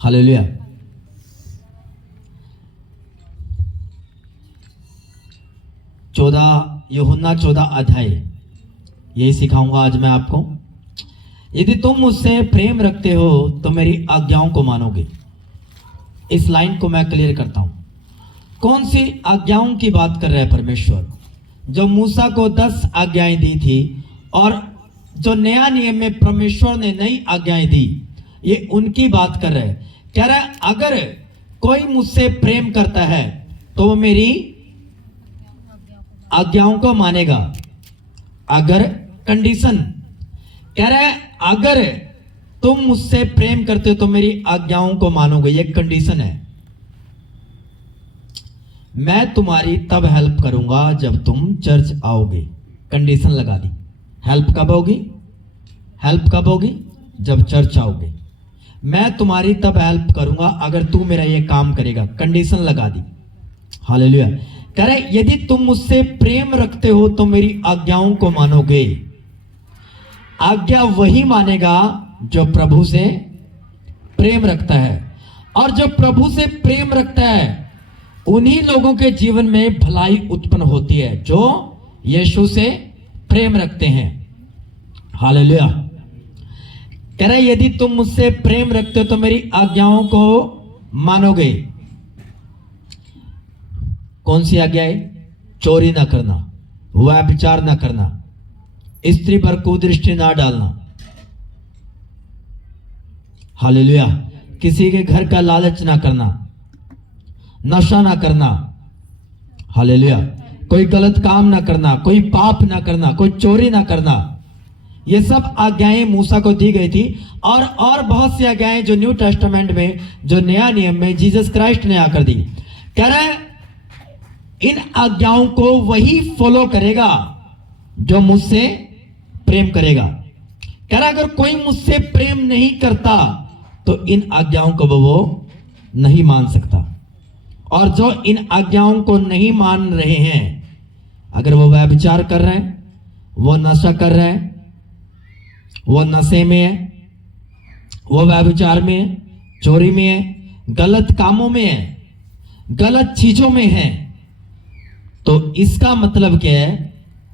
Hallelujah. यूहन्ना 14 अध्याय, यही सिखाऊंगा आज मैं आपको। यदि तुम मुझसे प्रेम रखते हो तो मेरी आज्ञाओं को मानोगे। इस लाइन को मैं क्लियर करता हूं। कौन सी आज्ञाओं की बात कर रहा है परमेश्वर? जो मूसा को 10 आज्ञाएं दी थी और जो नया नियम में परमेश्वर ने नई आज्ञाएं दी, ये उनकी बात कर रहे हैं। कह रहा है अगर कोई मुझसे प्रेम करता है तो वो मेरी आज्ञाओं को मानेगा। अगर कंडीशन कह रहा है अगर तुम मुझसे प्रेम करते हो तो मेरी आज्ञाओं को मानोगे, ये कंडीशन है। मैं तुम्हारी तब हेल्प करूंगा जब तुम चर्च आओगे। कंडीशन लगा दी। हेल्प कब होगी? हेल्प कब होगी? जब चर्च आओगे। मैं तुम्हारी तब हेल्प करूंगा अगर तू मेरा ये काम करेगा। कंडीशन लगा दी। हालेलुया। कह रहे यदि तुम मुझसे प्रेम रखते हो तो मेरी आज्ञाओं को मानोगे। आज्ञा वही मानेगा जो प्रभु से प्रेम रखता है, और जो प्रभु से प्रेम रखता है उन्हीं लोगों के जीवन में भलाई उत्पन्न होती है जो यीशु से प्रेम रखते हैं। हालेलुया। कह रहे यदि तुम मुझसे प्रेम रखते हो तो मेरी आज्ञाओं को मानोगे। कौन सी आज्ञा है? चोरी ना करना, व्यभिचार ना करना, स्त्री पर कुदृष्टि ना डालना। हालेलुया। किसी के घर का लालच ना करना, नशा ना करना। हालेलुया। कोई गलत काम ना करना, कोई पाप ना करना, कोई चोरी ना करना। ये सब आज्ञाएं मूसा को दी गई थी, और बहुत सी आज्ञाएं जो न्यू टेस्टामेंट में, जो नया नियम में जीसस क्राइस्ट ने आकर दी। कह रहा है इन आज्ञाओं को वही फॉलो करेगा जो मुझसे प्रेम करेगा। कह रहा अगर कोई मुझसे प्रेम नहीं करता तो इन आज्ञाओं को वो नहीं मान सकता। और जो इन आज्ञाओं को नहीं मान रहे हैं, अगर वो व्यभिचार कर रहे हैं, वो नशा कर रहे हैं, वो नशे में है, वो व्यभिचार में है, चोरी में है, गलत कामों में है, गलत चीजों में है, तो इसका मतलब क्या है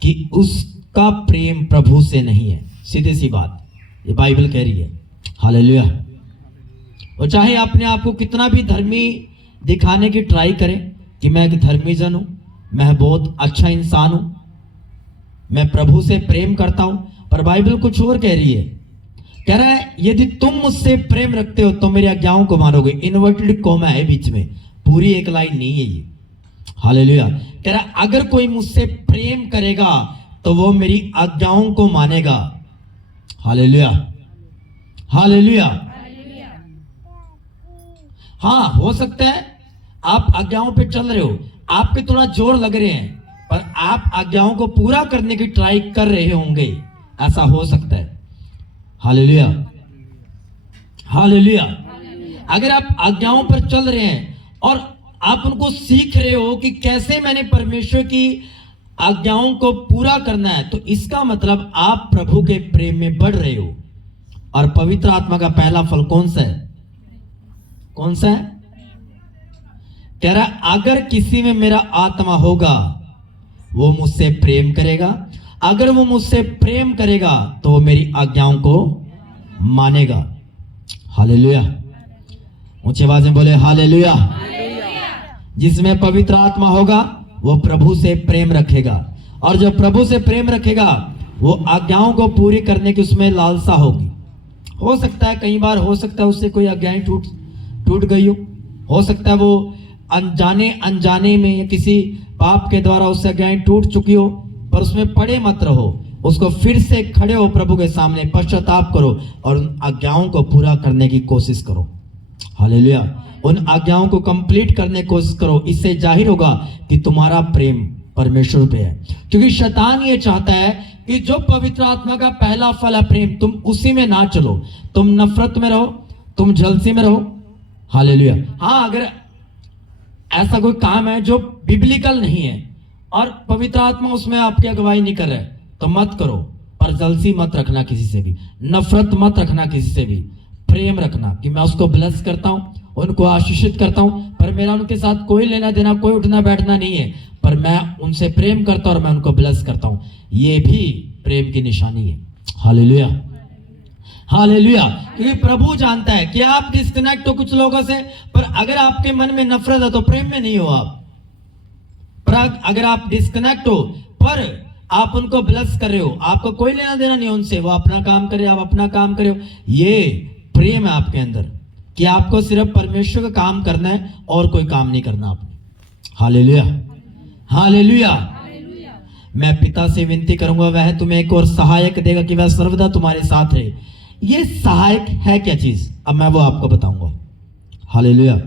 कि उसका प्रेम प्रभु से नहीं है। सीधी सी बात, ये बाइबल कह रही है। हालेलुया। और चाहे अपने आप को कितना भी धर्मी दिखाने की ट्राई करें कि मैं एक धर्मी जन हूं, मैं बहुत अच्छा इंसान हूं, मैं प्रभु से प्रेम करता हूं, पर बाइबल कुछ और कह रही है। कह रहा है यदि तुम मुझसे प्रेम रखते हो तो मेरी आज्ञाओं को मानोगे। इन्वर्टेड कॉमा है बीच में, पूरी एक लाइन नहीं है ये। हालेलुया। कह रहा है अगर कोई मुझसे प्रेम करेगा तो वो मेरी आज्ञाओं को मानेगा। हालेलुया। हालेलुया। हाँ, हो सकता है आप आज्ञाओं पे चल रहे हो, आप पे थोड़ा जोर लग रहे हैं, पर आप आज्ञाओं को पूरा करने की ट्राई कर रहे होंगे, ऐसा हो सकता है। हालेलुया। हालेलुया। अगर आप आज्ञाओं पर चल रहे हैं और आप उनको सीख रहे हो कि कैसे मैंने परमेश्वर की आज्ञाओं को पूरा करना है, तो इसका मतलब आप प्रभु के प्रेम में बढ़ रहे हो। और पवित्र आत्मा का पहला फल कौन सा है? कौन सा है? कह रहा अगर किसी में मेरा आत्मा होगा वो मुझसे प्रेम करेगा। अगर वो मुझसे प्रेम करेगा तो वो मेरी आज्ञाओं को मानेगा। हालेलुया। ऊंची आवाज में बोले हालेलुया। जिसमें पवित्र आत्मा होगा वो प्रभु से प्रेम रखेगा, और जो प्रभु से प्रेम रखेगा वो आज्ञाओं को पूरी करने की उसमें लालसा होगी। हो सकता है कई बार, हो सकता है उससे कोई आज्ञाएं टूट गई हो सकता है वो अनजाने में या किसी पाप के द्वारा उससे आज्ञाएं टूट चुकी हो, पर उसमें पड़े मत रहो। उसको फिर से खड़े हो प्रभु के सामने, पश्चाताप करो और उन आज्ञाओं को पूरा करने की कोशिश करो। हालेलुया। उन आज्ञाओं को कंप्लीट करने की कोशिश करो। इससे जाहिर होगा कि तुम्हारा प्रेम परमेश्वर पे है, क्योंकि शैतान ये चाहता है कि जो पवित्र आत्मा का पहला फल है प्रेम, तुम उसी में ना चलो, तुम नफरत में रहो, तुम जलसी में रहो। हालेलुया। हाँ, अगर ऐसा कोई काम है जो बिब्लिकल नहीं है और पवित्र आत्मा उसमें आपकी अगुवाई नहीं कर रहा है तो मत करो, पर जलसी मत रखना किसी से भी, नफरत मत रखना किसी से भी, प्रेम रखना कि मैं उसको ब्लेस करता हूं, उनको आशीषित करता हूं, पर मेरा उनके साथ कोई लेना देना, कोई उठना बैठना नहीं है, पर मैं उनसे प्रेम करता हूं और मैं उनको ब्लेस करता हूं। ये भी प्रेम की निशानी है। Hallelujah, hallelujah. क्योंकि प्रभु जानता है कि आप डिस्कनेक्ट हो कुछ लोगों से, पर अगर आपके मन में नफरत है तो प्रेम में नहीं हो आप। पर अगर आप डिस्कनेक्ट हो पर आप उनको ब्लेस कर रहे हो, आपको कोई लेना देना नहीं उनसे, वो अपना काम करे, आप अपना काम करे हो, ये प्रेम है आपके अंदर कि आपको सिर्फ परमेश्वर का काम करना है और कोई काम नहीं करना आपने। Hallelujah, hallelujah. मैं पिता से विनती करूंगा, वह तुम्हें एक और सहायक देगा कि वह सर्वदा तुम्हारे साथ रहे। ये सहायक है क्या चीज, अब मैं वो आपको बताऊंगा। हालेलुया।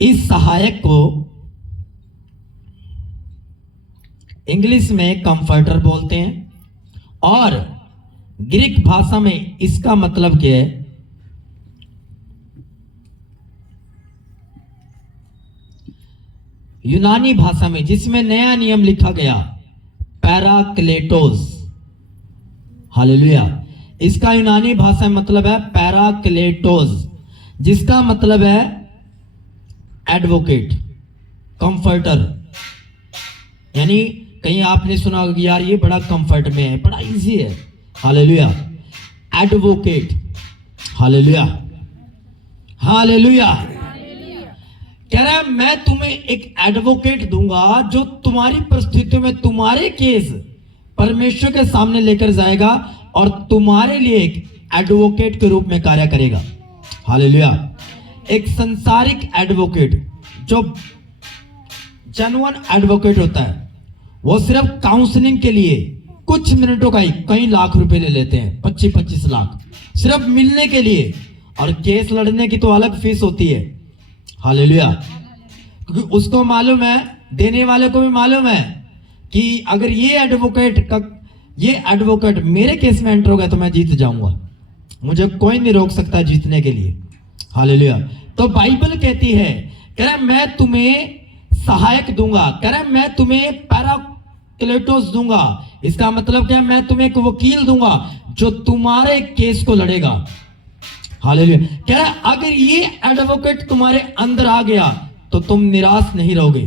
इस सहायक को इंग्लिश में कंफर्टर बोलते हैं और ग्रीक भाषा में इसका मतलब क्या है, यूनानी भाषा में जिसमें नया नियम लिखा गया, पैराक्लेटोस। हालेलुया। इसका यूनानी भाषा में मतलब है पैराक्लेटोस, जिसका मतलब है एडवोकेट, कंफर्टर। यानी कहीं आपने सुना होगा कि यार ये बड़ा कंफर्ट में है, बड़ा इजी है। Hallelujah, advocate. Hallelujah, hallelujah. कह रहा है मैं तुम्हें एक एडवोकेट दूंगा जो तुम्हारी परिस्थितियों में तुम्हारे केस परमेश्वर के सामने लेकर जाएगा और तुम्हारे लिए एक एडवोकेट के रूप में कार्य करेगा। हालेलुया। एक संसारिक एडवोकेट, जो जेन्युइन एडवोकेट होता है, वो सिर्फ काउंसलिंग के लिए कुछ मिनटों का ही कई लाख रुपए ले लेते हैं, 25-25 लाख सिर्फ मिलने के लिए, और केस लड़ने की तो अलग फीस होती है। हालेलुया। क्योंकि उसको मालूम है, देने वाले को भी मालूम है कि अगर ये एडवोकेट मेरे केस में एंटर होगा तो मैं जीत जाऊंगा, मुझे कोई नहीं रोक सकता जीतने के लिए। हालेलुया। तो बाइबल कहती है, कह रहा मैं तुम्हें सहायक दूंगा, कह रहा मैं तुम्हें पैराक्लेटोस दूंगा। इसका मतलब क्या है, मैं तुम्हें एक वकील दूंगा जो तुम्हारे केस को लड़ेगा। हालेलुया। कह रहा है अगर ये एडवोकेट तुम्हारे अंदर आ गया तो तुम निराश नहीं रहोगे,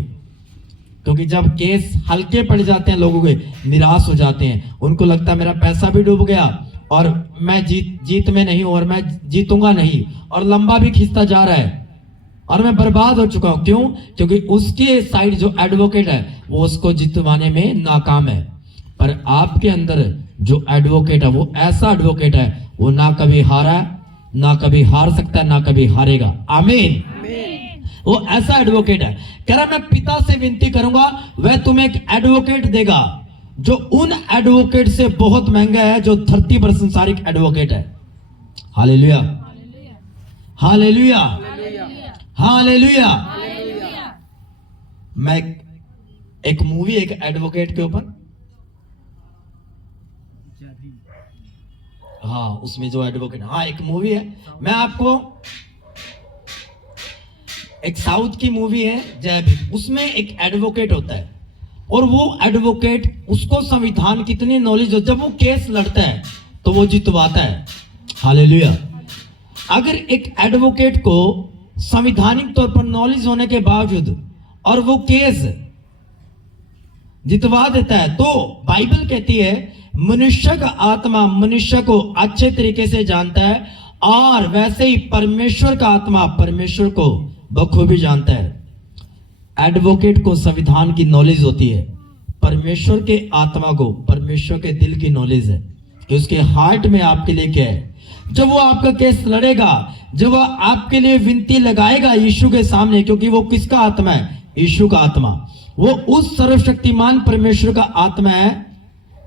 क्योंकि जब केस हल्के पड़ जाते हैं लोगों के, निराश हो जाते हैं, उनको लगता है मेरा पैसा भी डूब गया और मैं जीत में नहीं हूं और मैं जीतूंगा नहीं, और लंबा भी खींचता जा रहा है और मैं बर्बाद हो चुका हूं। क्यों? क्योंकि उसके साइड जो एडवोकेट है वो उसको जितवाने में नाकाम है। पर आपके अंदर जो एडवोकेट है वो ऐसा एडवोकेट है, वो ना कभी हारा है, ना कभी हार सकता है, ना कभी हारेगा। आमीन। वो ऐसा एडवोकेट है। कह रहा मैं पिता से विनती करूंगा, वह तुम्हें एक एडवोकेट देगा जो उन एडवोकेट से बहुत महंगा है जो धरती पर संसारिक एडवोकेट है। हालेलुया, हालेलुया, हालेलुया। मैं एक मूवी, एक एडवोकेट के ऊपर, हाँ उसमें जो एडवोकेट, हाँ एक मूवी है, मैं आपको, एक साउथ की मूवी है जय भीम, उसमें एक एडवोकेट होता है और वो एडवोकेट, उसको संविधान की इतनी नॉलेज हो, जब वो केस लड़ता है तो वो जितवाता है। हालेलुया। अगर एक एडवोकेट को संवैधानिक तौर पर नॉलेज होने के बावजूद और वो केस जितवा देता है, तो बाइबल कहती है मनुष्य का आत्मा मनुष्य को अच्छे तरीके से जानता है, और वैसे ही परमेश्वर का आत्मा परमेश्वर को बखूबी जानता है। एडवोकेट को संविधान की नॉलेज होती है, परमेश्वर के आत्मा को परमेश्वर के दिल की नॉलेज है कि उसके हार्ट में आपके लिए क्या है। जब वो आपका केस लड़ेगा, जब वो आपके लिए विनती लगाएगा यीशु के सामने, क्योंकि वो किसका आत्मा है? यीशु का आत्मा। वो उस सर्वशक्तिमान परमेश्वर का आत्मा है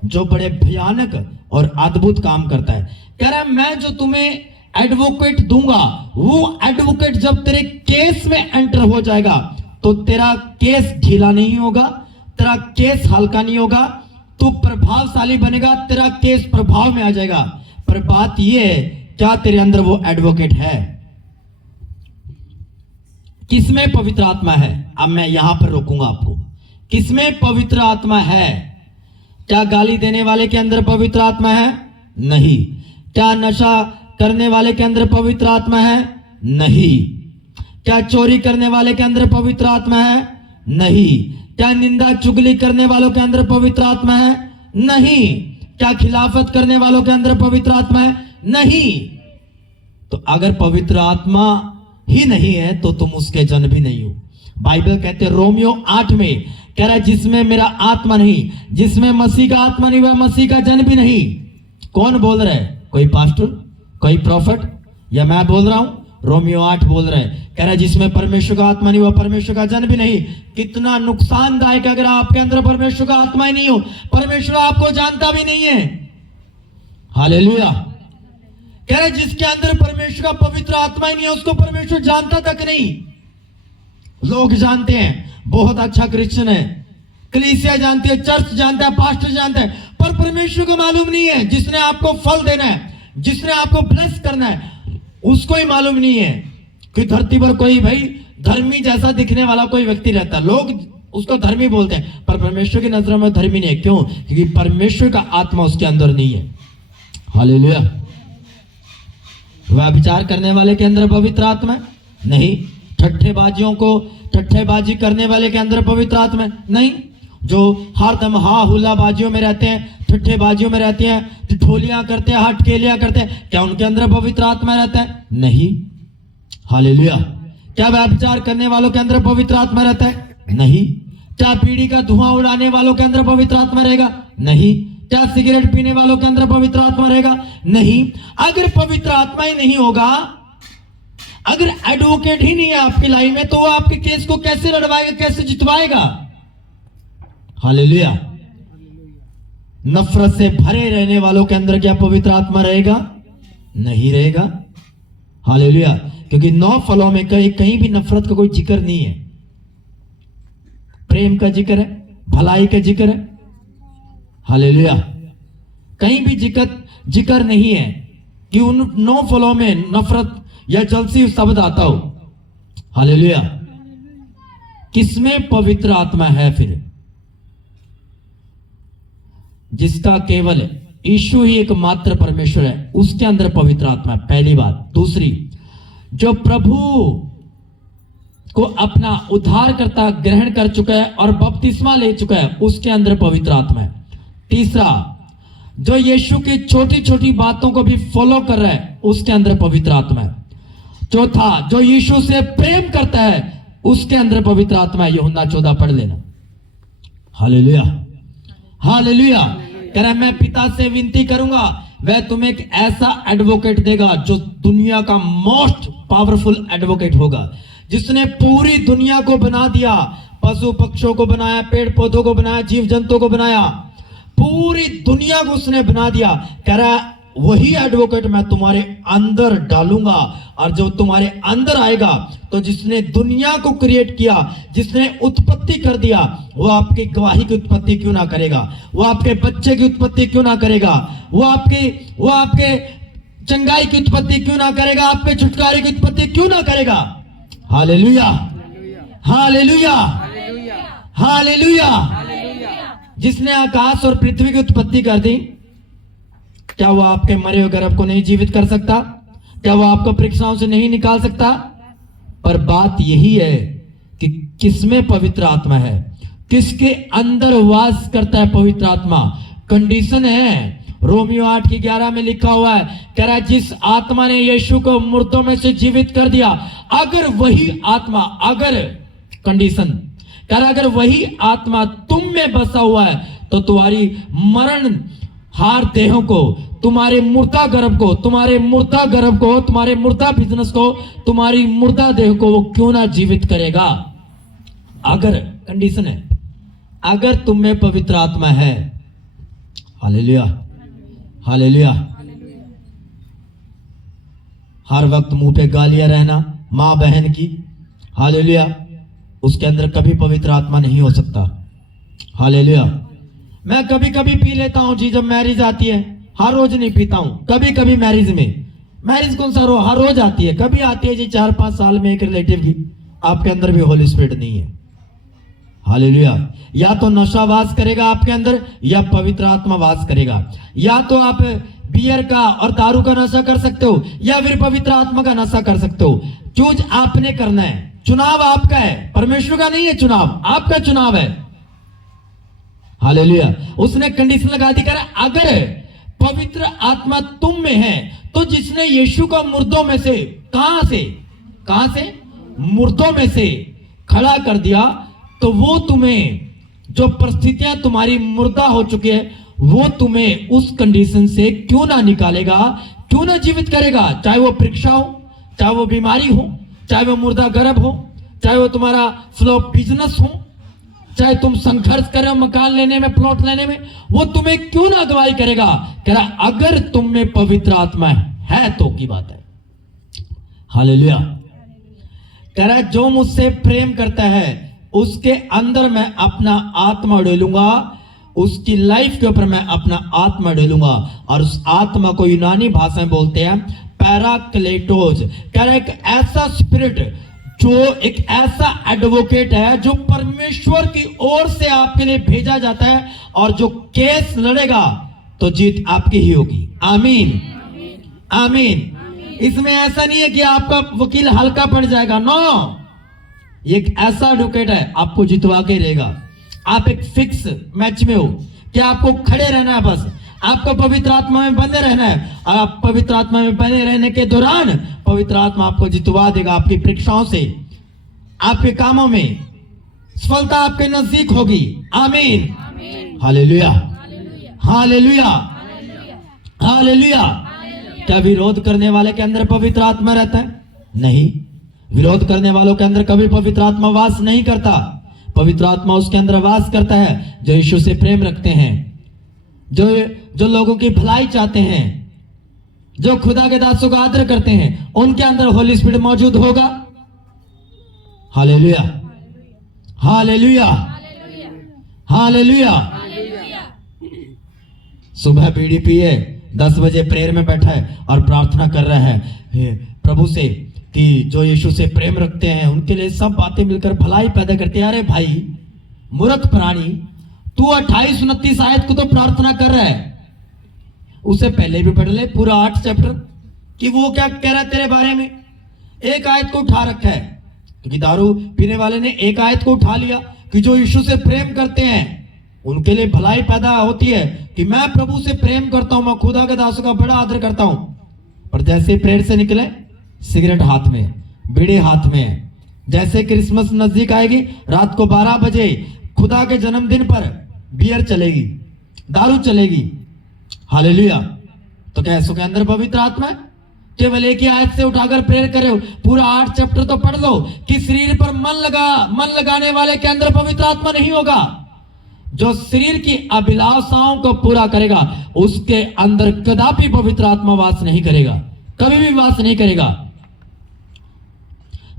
जो बड़े भयानक और अद्भुत काम करता है। कह रहा है मैं जो तुम्हें एडवोकेट दूंगा, वो एडवोकेट जब तेरे केस में एंटर हो जाएगा तो तेरा केस ढीला नहीं होगा, तेरा केस हल्का नहीं होगा, तू प्रभावशाली बनेगा, तेरा केस प्रभाव में आ जाएगा। पर बात यह है, क्या तेरे अंदर वो एडवोकेट है? किसमें पवित्र आत्मा है? अब मैं यहां पर रोकूंगा आपको। किसमें पवित्र आत्मा है? क्या गाली देने वाले के अंदर पवित्र आत्मा है? नहीं। क्या नशा करने वाले के अंदर पवित्र आत्मा है? नहीं। क्या चोरी करने वाले के अंदर पवित्र आत्मा है? नहीं। क्या निंदा चुगली करने वालों के अंदर पवित्र आत्मा है? नहीं। क्या खिलाफत करने वालों के अंदर पवित्र आत्मा है? नहीं। तो अगर पवित्र आत्मा ही नहीं है तो तुम उसके जन भी नहीं हो। बाइबल कहते हैं रोमियो 8 में कह रहा है जिसमें मेरा आत्मा नहीं, जिसमें मसीह का आत्मा नहीं, वह मसीह का जन भी नहीं। कौन बोल रहा है? कोई पास्टर, कोई प्रॉफिट, या मैं बोल रहा हूं? रोमियो 8 बोल रहा है, कह रहा है जिसमें परमेश्वर का आत्मा नहीं, वह परमेश्वर का जन भी नहीं। कितना नुकसानदायक अगर आपके अंदर परमेश्वर का आत्मा ही नहीं हो, परमेश्वर आपको जानता भी नहीं है। हालेलुया। कह रहे जिसके अंदर परमेश्वर का पवित्र आत्मा ही नहीं है उसको परमेश्वर जानता तक नहीं। लोग जानते हैं बहुत अच्छा क्रिश्चियन है, कलीसिया जानती है, चर्च जानता है, पास्टर जानता है, पर परमेश्वर को मालूम नहीं है। जिसने आपको फल देना है, जिसने आपको ब्लेस करना है, उसको ही मालूम नहीं है कि धरती पर कोई भाई धर्मी जैसा दिखने वाला कोई व्यक्ति रहता है, लोग उसको धर्मी बोलते हैं, पर परमेश्वर की नजरों में धर्मी नहीं है। क्यों? क्योंकि परमेश्वर का आत्मा उसके अंदर नहीं है। हालेलुया। व्यभिचार करने वाले के अंदर पवित्र आत्मा है? नहीं। ठट्ठेबाजी करने वाले के अंदर पवित्र आत्मा है? नहीं। जो हरदम हुल्लाबाजियों में रहते हैं, ठट्ठेबाजियों में रहते हैं, ठिठोलियां करते हैं, हटकेलियां करते हैं, क्या उनके अंदर पवित्र आत्मा रहता है? नहीं। हालेलुया। क्या व्यभिचार करने वालों के अंदर पवित्र आत्मा रहता है? नहीं। क्या बीड़ी का धुआं उड़ाने वालों के अंदर पवित्र आत्मा रहेगा? नहीं। क्या सिगरेट पीने वालों के अंदर पवित्र आत्मा रहेगा? नहीं। अगर पवित्र आत्मा ही नहीं होगा, अगर एडवोकेट ही नहीं है आपकी लाइन में, तो वो आपके केस को कैसे लड़वाएगा, कैसे जितवाएगा? हालेलुया। नफरत से भरे रहने वालों के अंदर क्या पवित्र आत्मा रहेगा? नहीं रहेगा। हालेलुया। क्योंकि 9 फलों में कहीं भी नफरत का कोई जिक्र नहीं है। प्रेम का जिक्र है, भलाई का जिक्र है। हालेलुया। कहीं भी जिक्र नहीं है कि उन 9 फलों में नफरत या जलसी शब्द आता हो। हालेलुया। किसमें पवित्र आत्मा है फिर? जिसका केवल यीशु ही एकमात्र परमेश्वर है, उसके अंदर पवित्र आत्मा है, पहली बात। दूसरी, जो प्रभु को अपना उद्धारकर्ता ग्रहण कर चुका है और बपतिस्मा ले चुका है, उसके अंदर पवित्र आत्मा है। तीसरा, जो यीशु की छोटी छोटी बातों को भी फॉलो कर रहा है, उसके अंदर पवित्र आत्मा है। चौथा, जो यीशु से प्रेम करता है, उसके अंदर पवित्र आत्मा है। यूहन्ना 14 पढ़ लेना। हालेलुया। हालेलुया। कह रहा है मैं पिता से विनती करूंगा, वह तुम्हें एक ऐसा एडवोकेट देगा जो दुनिया का मोस्ट पावरफुल एडवोकेट होगा, जिसने पूरी दुनिया को बना दिया, पशु पक्षियों को बनाया, पेड़ पौधों को बनाया, जीव जंतु को बनाया, पूरी दुनिया को उसने बना दिया। कह रहा है वही एडवोकेट मैं तुम्हारे अंदर डालूंगा, और जो तुम्हारे अंदर आएगा तो जिसने दुनिया को क्रिएट किया, जिसने उत्पत्ति कर दिया, वो आपकी गवाही की उत्पत्ति क्यों ना करेगा? वो आपके बच्चे की उत्पत्ति क्यों ना करेगा? वो आपके चंगाई की उत्पत्ति क्यों ना करेगा? आपके छुटकारे की उत्पत्ति क्यों ना करेगा? हालेलुया। हालेलुया। हालेलुया। जिसने आकाश और पृथ्वी की उत्पत्ति कर दी, क्या वो आपके मरे हुए गर्भ को नहीं जीवित कर सकता? क्या वो आपको परीक्षाओं से नहीं निकाल सकता? पर बात यही है कि किसमें पवित्र आत्मा है, किसके अंदर वास करता है पवित्र आत्मा। कंडीशन है, रोमियो 8:11 में लिखा हुआ है, कह रहा है जिस आत्मा ने यीशु को मुर्दों में से जीवित कर दिया, अगर वही आत्मा, अगर कंडीशन कह रहा अगर वही आत्मा तुम में बसा हुआ है, तो तुम्हारी मरण हार देहों को, तुम्हारे मुर्दा गर्भ को, तुम्हारे मुर्दा बिजनेस को, तुम्हारी मुर्दा देह को वो क्यों ना जीवित करेगा। अगर कंडीशन है, अगर तुम में पवित्र आत्मा है। हालेलुया। हालेलुया। हर वक्त मुंह पे गालियां रहना मां बहन की, हालेलुया, उसके अंदर कभी पवित्र आत्मा नहीं हो सकता। हालेलुया। मैं कभी कभी पी लेता हूं जी, जब मैरिज आती है, हर रोज नहीं पीता हूं, कभी कभी मैरिज में, मैरिज कौन सा हर रोज आती है, कभी आती है जी 4-5 साल में एक रिलेटिव की, आपके अंदर भी होली स्पिरिट नहीं है। हालेलुया। या तो नशा वास करेगा आपके अंदर या पवित्र आत्मा वास करेगा। या तो आप बियर का और दारू का नशा कर सकते हो या फिर पवित्र आत्मा का नशा कर सकते हो। चूज आपने करना है, चुनाव आपका है, परमेश्वर का नहीं है चुनाव, आपका चुनाव है। हालेलुया। उसने कंडीशन लगा दी, कर अगर पवित्र आत्मा तुम में है तो जिसने यीशु को मुर्दों में से कहां से मुर्दों में से खड़ा कर दिया, तो वो तुम्हें, जो परिस्थितियां तुम्हारी मुर्दा हो चुकी है, वो तुम्हें उस कंडीशन से क्यों ना निकालेगा, क्यों ना जीवित करेगा। चाहे वो परीक्षा हो, चाहे वो बीमारी हो, चाहे वो मुर्दा गर्भ हो, चाहे वो तुम्हारा फ्लॉप बिजनेस हो, चाहे तुम संघर्ष करो मकान लेने में, प्लॉट लेने में, वो तुम्हें क्यों ना अगुवाई करेगा। कह रहा अगर तुम में पवित्र आत्मा है तो की बात है। हालेलुया। कह रहा जो मुझसे प्रेम करता है उसके अंदर मैं अपना आत्मा डालूंगा, उसकी लाइफ के ऊपर मैं अपना आत्मा डालूंगा। और उस आत्मा को यूनानी भाषा में बोलते हैं पैराक्लेटोस। कह रहा एक ऐसा स्पिरिट जो एक ऐसा एडवोकेट है जो परमेश्वर की ओर से आपके लिए भेजा जाता है, और जो केस लड़ेगा तो जीत आपकी ही होगी। आमीन आमीन। इसमें ऐसा नहीं है कि आपका वकील हल्का पड़ जाएगा, नो, ये एक ऐसा एडवोकेट है आपको जितवा के रहेगा। आप एक फिक्स मैच में हो कि आपको खड़े रहना है, बस आपको पवित्र आत्मा में बने रहना है, और आप पवित्र आत्मा में बने रहने के दौरान पवित्र आत्मा आपको जितवा देगा। आपकी परीक्षाओं से, आपके कामों में सफलता आपके नजदीक होगी। आमीन हालेलुया हालेलुया हालेलुया। क्या विरोध करने वाले के अंदर पवित्र आत्मा रहता है? नहीं, विरोध करने वालों के अंदर कभी पवित्र आत्मा वास नहीं करता। पवित्र आत्मा उसके अंदर वास करता है जो यीशु से प्रेम रखते हैं, जो लोगों की भलाई चाहते हैं, जो खुदा के दासों का आदर करते हैं, उनके अंदर होली स्पिरिट मौजूद होगा। हालेलुया हालेलुया हालेलुया। सुबह बीड़ी पिए 10 बजे प्रेयर में बैठा है और प्रार्थना कर रहा है प्रभु से कि जो यीशु से प्रेम रखते हैं उनके लिए सब बातें मिलकर भलाई पैदा करते हैं। अरे भाई मूर्ख प्राणी, तू 28-29 आयत को तो प्रार्थना कर रहा है, उसे पहले भी पढ़ ले पूरा 8 चैप्टर कि वो क्या कह रहा है तेरे बारे में। एक आयत को उठा रखा है, क्योंकि दारू पीने वाले ने एक आयत को उठा लिया कि जो यीशु से प्रेम करते हैं उनके लिए भलाई पैदा होती है, कि मैं प्रभु से प्रेम करता हूं, मैं खुदा के दासों का बड़ा आदर करता हूं। पर जैसे प्रेयर से निकले सिगरेट हाथ में, बीड़ी हाथ में। जैसे क्रिसमस नजदीक आएगी, रात को 12 बजे खुदा के जन्मदिन पर बियर चलेगी, दारू चलेगी। हालेलुया। तो क्या इसके अंदर पवित्र आत्मा है? केवल एक ही आयत से उठाकर प्रेयर करे, पूरा 8 चैप्टर तो पढ़ लो कि शरीर पर मन लगाने वाले के अंदर पवित्र आत्मा नहीं होगा। जो शरीर की अभिलाषाओं को पूरा करेगा उसके अंदर कदापि पवित्र आत्मा वास नहीं करेगा, कभी भी वास नहीं करेगा।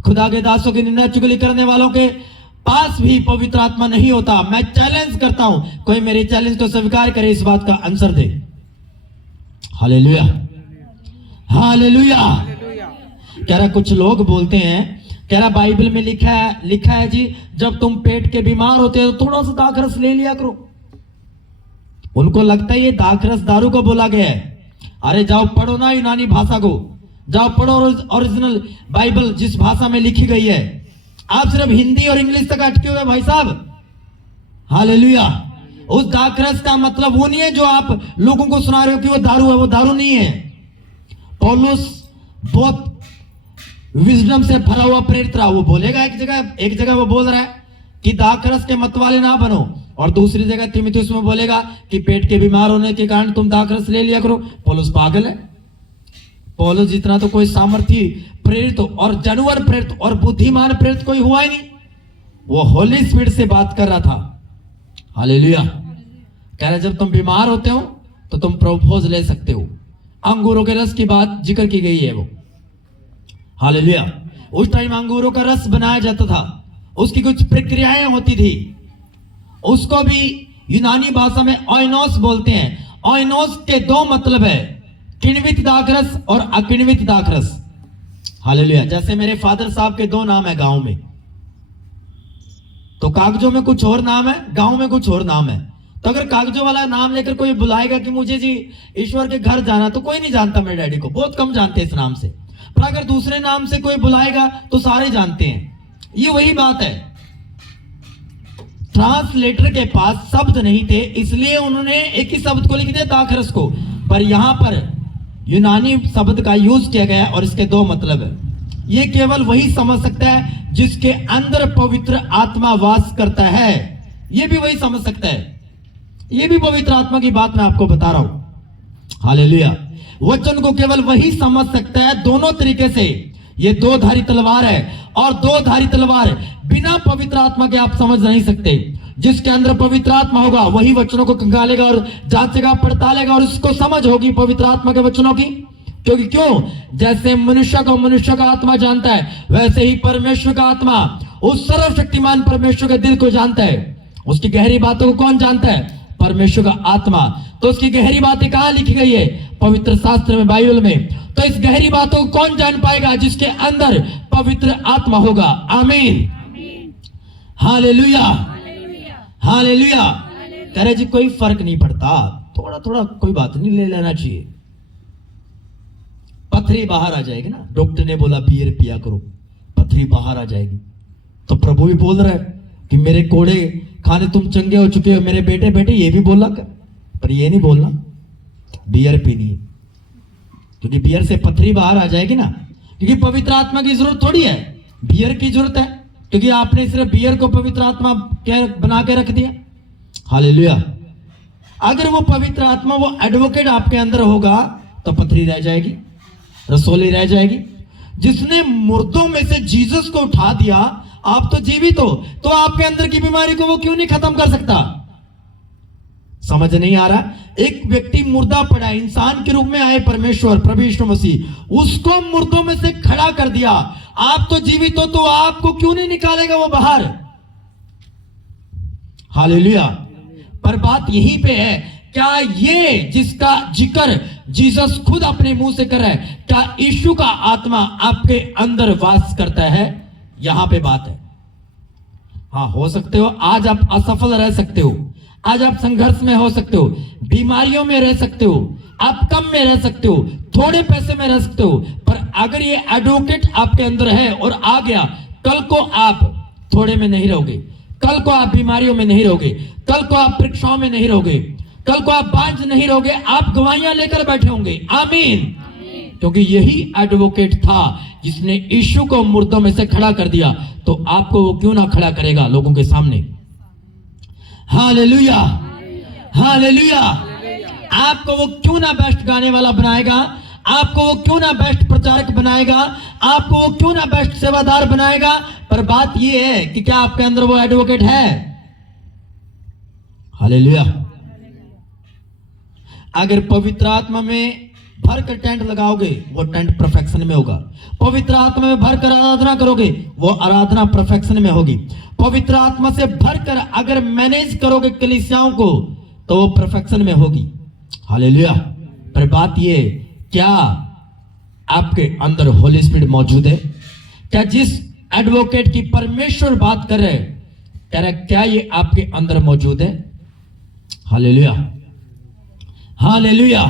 खुदा के दासों की निंदा चुगली करने वालों के पास भी पवित्र आत्मा नहीं होता। मैं चैलेंज करता हूं, कोई मेरे चैलेंज को स्वीकार करे, इस बात का आंसर दे। Hallelujah hallelujah. कह रहा कुछ लोग बोलते हैं, कह रहा बाइबल में लिखा है जी, जब तुम पेट के बीमार होते हो तो थोड़ा सा दाखरस ले लिया करो। उनको लगता है ये दाखरस दारू को बोला गया है। अरे जाओ पढ़ो ना यूनानी भाषा को, जाओ पढ़ो ओरिजिनल बाइबल जिस भाषा में लिखी गई है। आप सिर्फ हिंदी और इंग्लिश तक अटके हुए भाई साहब। हालेलुया। उस दाखरस का मतलब वो नहीं है जो आप लोगों को सुना रहे हो कि वो दारू है, वो दारू नहीं है। पौलुस बहुत विजडम से भरा हुआ प्रेरित रहा, वो बोलेगा एक जगह वो बोल रहा है कि दाखरस के मतवाले ना बनो, और दूसरी जगह तीमुथियुस में बोलेगा कि पेट के बीमार होने के कारण तुम दाखरस ले लिया करो। पौलुस पागल है? पौलुस जितना तो कोई सामर्थी प्रेरित और जानवर प्रेरित और बुद्धिमान प्रेरित कोई हुआ ही नहीं। वो होली स्पिरिट से बात कर रहा था। हालेलुया। कह रहे जब तुम बीमार होते हो तो तुम प्रोपोज ले सकते हो। अंगूरों के रस की बात जिक्र की गई है वो। हालेलुया। उस टाइम अंगूरों का रस बनाया जाता था, उसकी कुछ प्रक्रियाएं होती थी। उसको भी यूनानी भाषा में ओइनोस बोलते हैं। ओइनोस के 2 मतलब है, किण्वित दाखरस और अकिण्वित दाखरस। हालेलुया। जैसे मेरे फादर साहब के 2 नाम है गांव में, तो कागजों में कुछ और नाम है, गांव में कुछ और नाम है। तो अगर कागजों वाला नाम लेकर कोई बुलाएगा कि मुझे जी ईश्वर के घर जाना, तो कोई नहीं जानता मेरे डैडी को, बहुत कम जानते इस नाम से। पर अगर दूसरे नाम से कोई बुलाएगा तो सारे जानते हैं। ये वही बात है, ट्रांसलेटर के पास शब्द नहीं थे, इसलिए उन्होंने एक ही शब्द को लिख दिया दाखरस को। पर यहां पर यूनानी शब्द का यूज किया गया और इसके दो मतलब है। ये केवल वही समझ सकता है जिसके अंदर पवित्र आत्मा वास करता है। ये भी वही समझ सकता है। ये भी पवित्र आत्मा की बात मैं आपको बता रहा हूं। हालेलुया। वचन को केवल वही समझ सकता है दोनों तरीके से। ये दो धारी तलवार है और दो धारी तलवार बिना पवित्र आत्मा के आप समझ नहीं सकते। जिसके अंदर पवित्र आत्मा होगा वही वचनों को खंगालेगा और जांचेगा, पड़तालेगा और उसको समझ होगी पवित्र आत्मा के वचनों की। क्योंकि क्यों, जैसे मनुष्य को मनुष्य का आत्मा जानता है, वैसे ही परमेश्वर का आत्मा उस सर्वशक्तिमान परमेश्वर के दिल को जानता है। उसकी गहरी बातों को कौन जानता है? परमेश्वर का आत्मा। तो उसकी गहरी बातें कहां लिखी गई है? पवित्र शास्त्र में, बाइबल में। तो इस गहरी बातों को कौन जान पाएगा? जिसके अंदर पवित्र आत्मा होगा। आमीन, हालेलुया, हालेलुया। कह रहे जी कोई फर्क नहीं पड़ता, थोड़ा थोड़ा कोई बात नहीं, ले लेना चाहिए। पथरी बाहर आ जाएगी ना, डॉक्टर ने बोला बियर पिया करो, पथरी बाहर आ जाएगी। तो प्रभु भी बोल रहा है कि मेरे कोड़े खाने तुम चंगे हो चुके हो। मेरे बेटे बेटे ये भी बोला कर, पर ये नहीं बोलना बियर पीनी है, क्योंकि बियर से पथरी बाहर आ जाएगी ना। क्योंकि पवित्र आत्मा की जरूरत थोड़ी है, बियर की जरूरत है। क्योंकि आपने सिर्फ बियर को पवित्र आत्मा बना के रख दिया। हालेलुया। अगर वो पवित्र आत्मा, वो एडवोकेट आपके अंदर होगा तो पथरी रह जाएगी, रसोली रह जाएगी। जिसने मुर्दों में से जीसस को उठा दिया, आप तो जीवित हो, तो आपके अंदर की बीमारी को वो क्यों नहीं खत्म कर सकता? समझ नहीं आ रहा? एक व्यक्ति मुर्दा पड़ा, इंसान के रूप में आए परमेश्वर प्रभु यीशु मसीह, उसको मुर्दों में से खड़ा कर दिया। आप तो जीवित हो, तो आपको क्यों नहीं निकालेगा वो बाहर? हालेलुया। पर बात यहीं पे है, क्या ये जिसका जिक्र जीसस खुद अपने मुंह से कर रहा है, क्या यीशु का आत्मा आपके अंदर वास करता है? यहां पे बात है। हाँ, हो सकते हो आज आप असफल रह सकते हो, आज आप संघर्ष में हो सकते हो, बीमारियों में रह सकते हो, आप कम में रह सकते हो, थोड़े पैसे में रह सकते हो। पर अगर ये एडवोकेट आपके अंदर है और आ गया, कल को आप थोड़े में नहीं रहोगे, कल को आप बीमारियों में नहीं रहोगे, कल को आप परीक्षाओं में नहीं रहोगे, कल को आप बांझ नहीं रहोगे, आप गवाहियां लेकर बैठे होंगे। आमीन। क्योंकि यही एडवोकेट था जिसने यीशु को मुर्दों में से खड़ा कर दिया। तो आपको वो क्यों ना खड़ा करेगा लोगों के सामने? Hallelujah, hallelujah. आपको वो क्यों ना बेस्ट गाने वाला बनाएगा? आपको वो क्यों ना बेस्ट प्रचारक बनाएगा? आपको वो क्यों ना बेस्ट सेवादार बनाएगा? पर बात ये है कि क्या आपके अंदर वो एडवोकेट है? हालेलुया। अगर पवित्र आत्मा में भर कर टेंट लगाओगे, वो टेंट परफेक्शन में होगा। पवित्र आत्मा में भर कर आराधना करोगे, वो आराधना परफेक्शन में होगी। पवित्र आत्मा से भरकर अगर मैनेज करोगे कलीसियाओं को, तो वो परफेक्शन में होगी। हालेलुया। पर बात ये, क्या आपके अंदर होली स्पिरिट मौजूद है? क्या जिस एडवोकेट की परमेश्वर बात कर रहे कह रहे, क्या ये आपके अंदर मौजूद है? Hallelujah, hallelujah.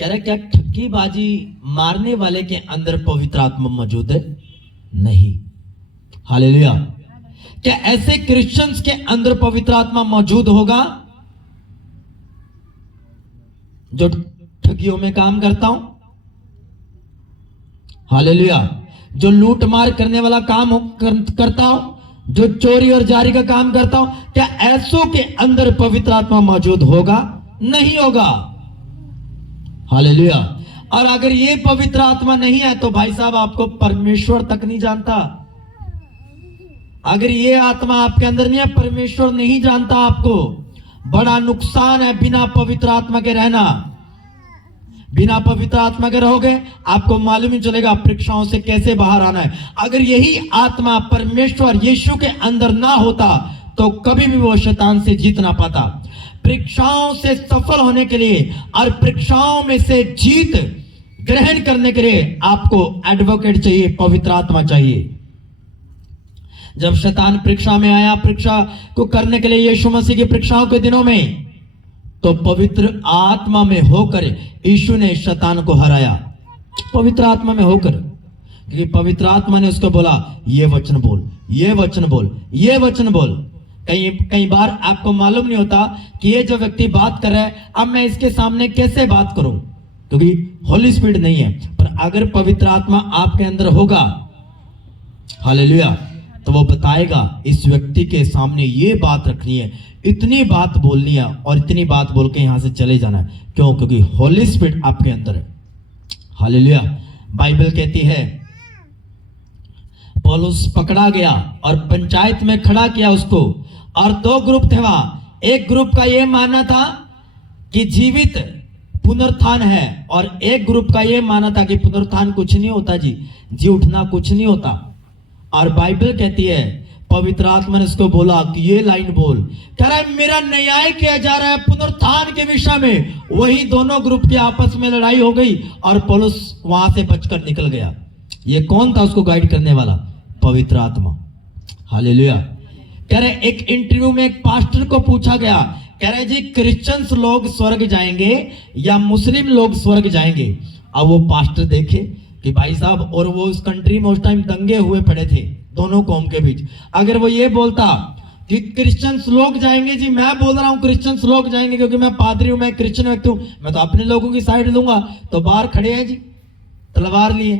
कह रहे क्या ठक्कीबाजी मारने वाले के अंदर पवित्र आत्मा मौजूद है? नहीं। हालेलुया। क्या ऐसे क्रिश्चियंस के अंदर पवित्र आत्मा मौजूद होगा जो ठगियों में काम करता हूं? हालेलुया। जो लूट मार करने वाला काम करता हूं, जो चोरी और जारी का काम करता हूं, क्या ऐसों के अंदर पवित्र आत्मा मौजूद होगा? नहीं होगा। हालेलुया। और अगर ये पवित्र आत्मा नहीं है तो भाई साहब आपको परमेश्वर तक नहीं जानता। अगर ये आत्मा आपके अंदर नहीं है, परमेश्वर नहीं जानता आपको। बड़ा नुकसान है बिना पवित्र आत्मा के रहना। बिना पवित्र आत्मा के रहोगे, आपको मालूम ही चलेगा परीक्षाओं से कैसे बाहर आना है। अगर यही आत्मा परमेश्वर यीशु के अंदर ना होता तो कभी भी वो शैतान से जीत ना पाता। परीक्षाओं से सफल होने के लिए और परीक्षाओं में से जीत ग्रहण करने के लिए आपको एडवोकेट चाहिए, पवित्र आत्मा चाहिए। जब शैतान परीक्षा में आया, परीक्षा को करने के लिए यीशु मसीह की परीक्षाओं के दिनों में, तो पवित्र आत्मा में होकर यीशु ने शैतान को हराया, पवित्र आत्मा में होकर। क्योंकि पवित्र आत्मा ने उसको बोला, ये वचन बोल, ये वचन बोल, ये वचन बोल। कई बार आपको मालूम नहीं होता कि ये जो व्यक्ति बात कर रहा है, अब मैं इसके सामने कैसे बात करूं, क्योंकि होली स्पिरिट नहीं है। पर अगर पवित्र आत्मा आपके अंदर होगा, हालेलुया, तो वो बताएगा इस व्यक्ति के सामने ये बात रखनी है, इतनी बात बोलनी है और इतनी बात बोल के यहां से चले जाना है। क्यों? क्योंकि होली स्पिरिट आपके अंदर है। हालेलुया। बाइबल कहती है पौलुस पकड़ा गया और पंचायत में खड़ा किया उसको, और दो ग्रुप थे वहां। एक ग्रुप का यह मानना था कि जीवित पुनरुत्थान है, और एक ग्रुप का यह मानना था कि पुनरुत्थान कुछ नहीं होता, जी उठना कुछ नहीं होता। और बाइबल कहती है पवित्र आत्मा ने उसको बोला कि ये लाइन बोल, कह रहा है मेरा न्याय किया जा रहा है पुनरुत्थान के विषय में। वही दोनों ग्रुप के आपस में लड़ाई हो गई और पौलुस वहां से बचकर निकल गया। ये कौन था उसको गाइड करने वाला? पवित्र आत्मा। हालेलुया। कह रहे एक इंटरव्यू में एक पास्टर को पूछा गया, कह रहे जी क्रिश्चियंस लोग स्वर्ग जाएंगे या मुस्लिम लोग स्वर्ग जाएंगे? अब वो पास्टर देखे कि भाई साहब, और वो उस कंट्री में उस टाइम दंगे हुए पड़े थे दोनों कौम के बीच। अगर वो ये बोलता कि क्रिश्चियंस लोग जाएंगे, जी मैं बोल रहा हूं क्रिश्चियंस लोग जाएंगे क्योंकि मैं पादरी हूं, मैं क्रिश्चियन व्यक्ति हूं, मैं तो अपने लोगों की साइड लूंगा, तो बाहर खड़े हैं जी तलवार लिए,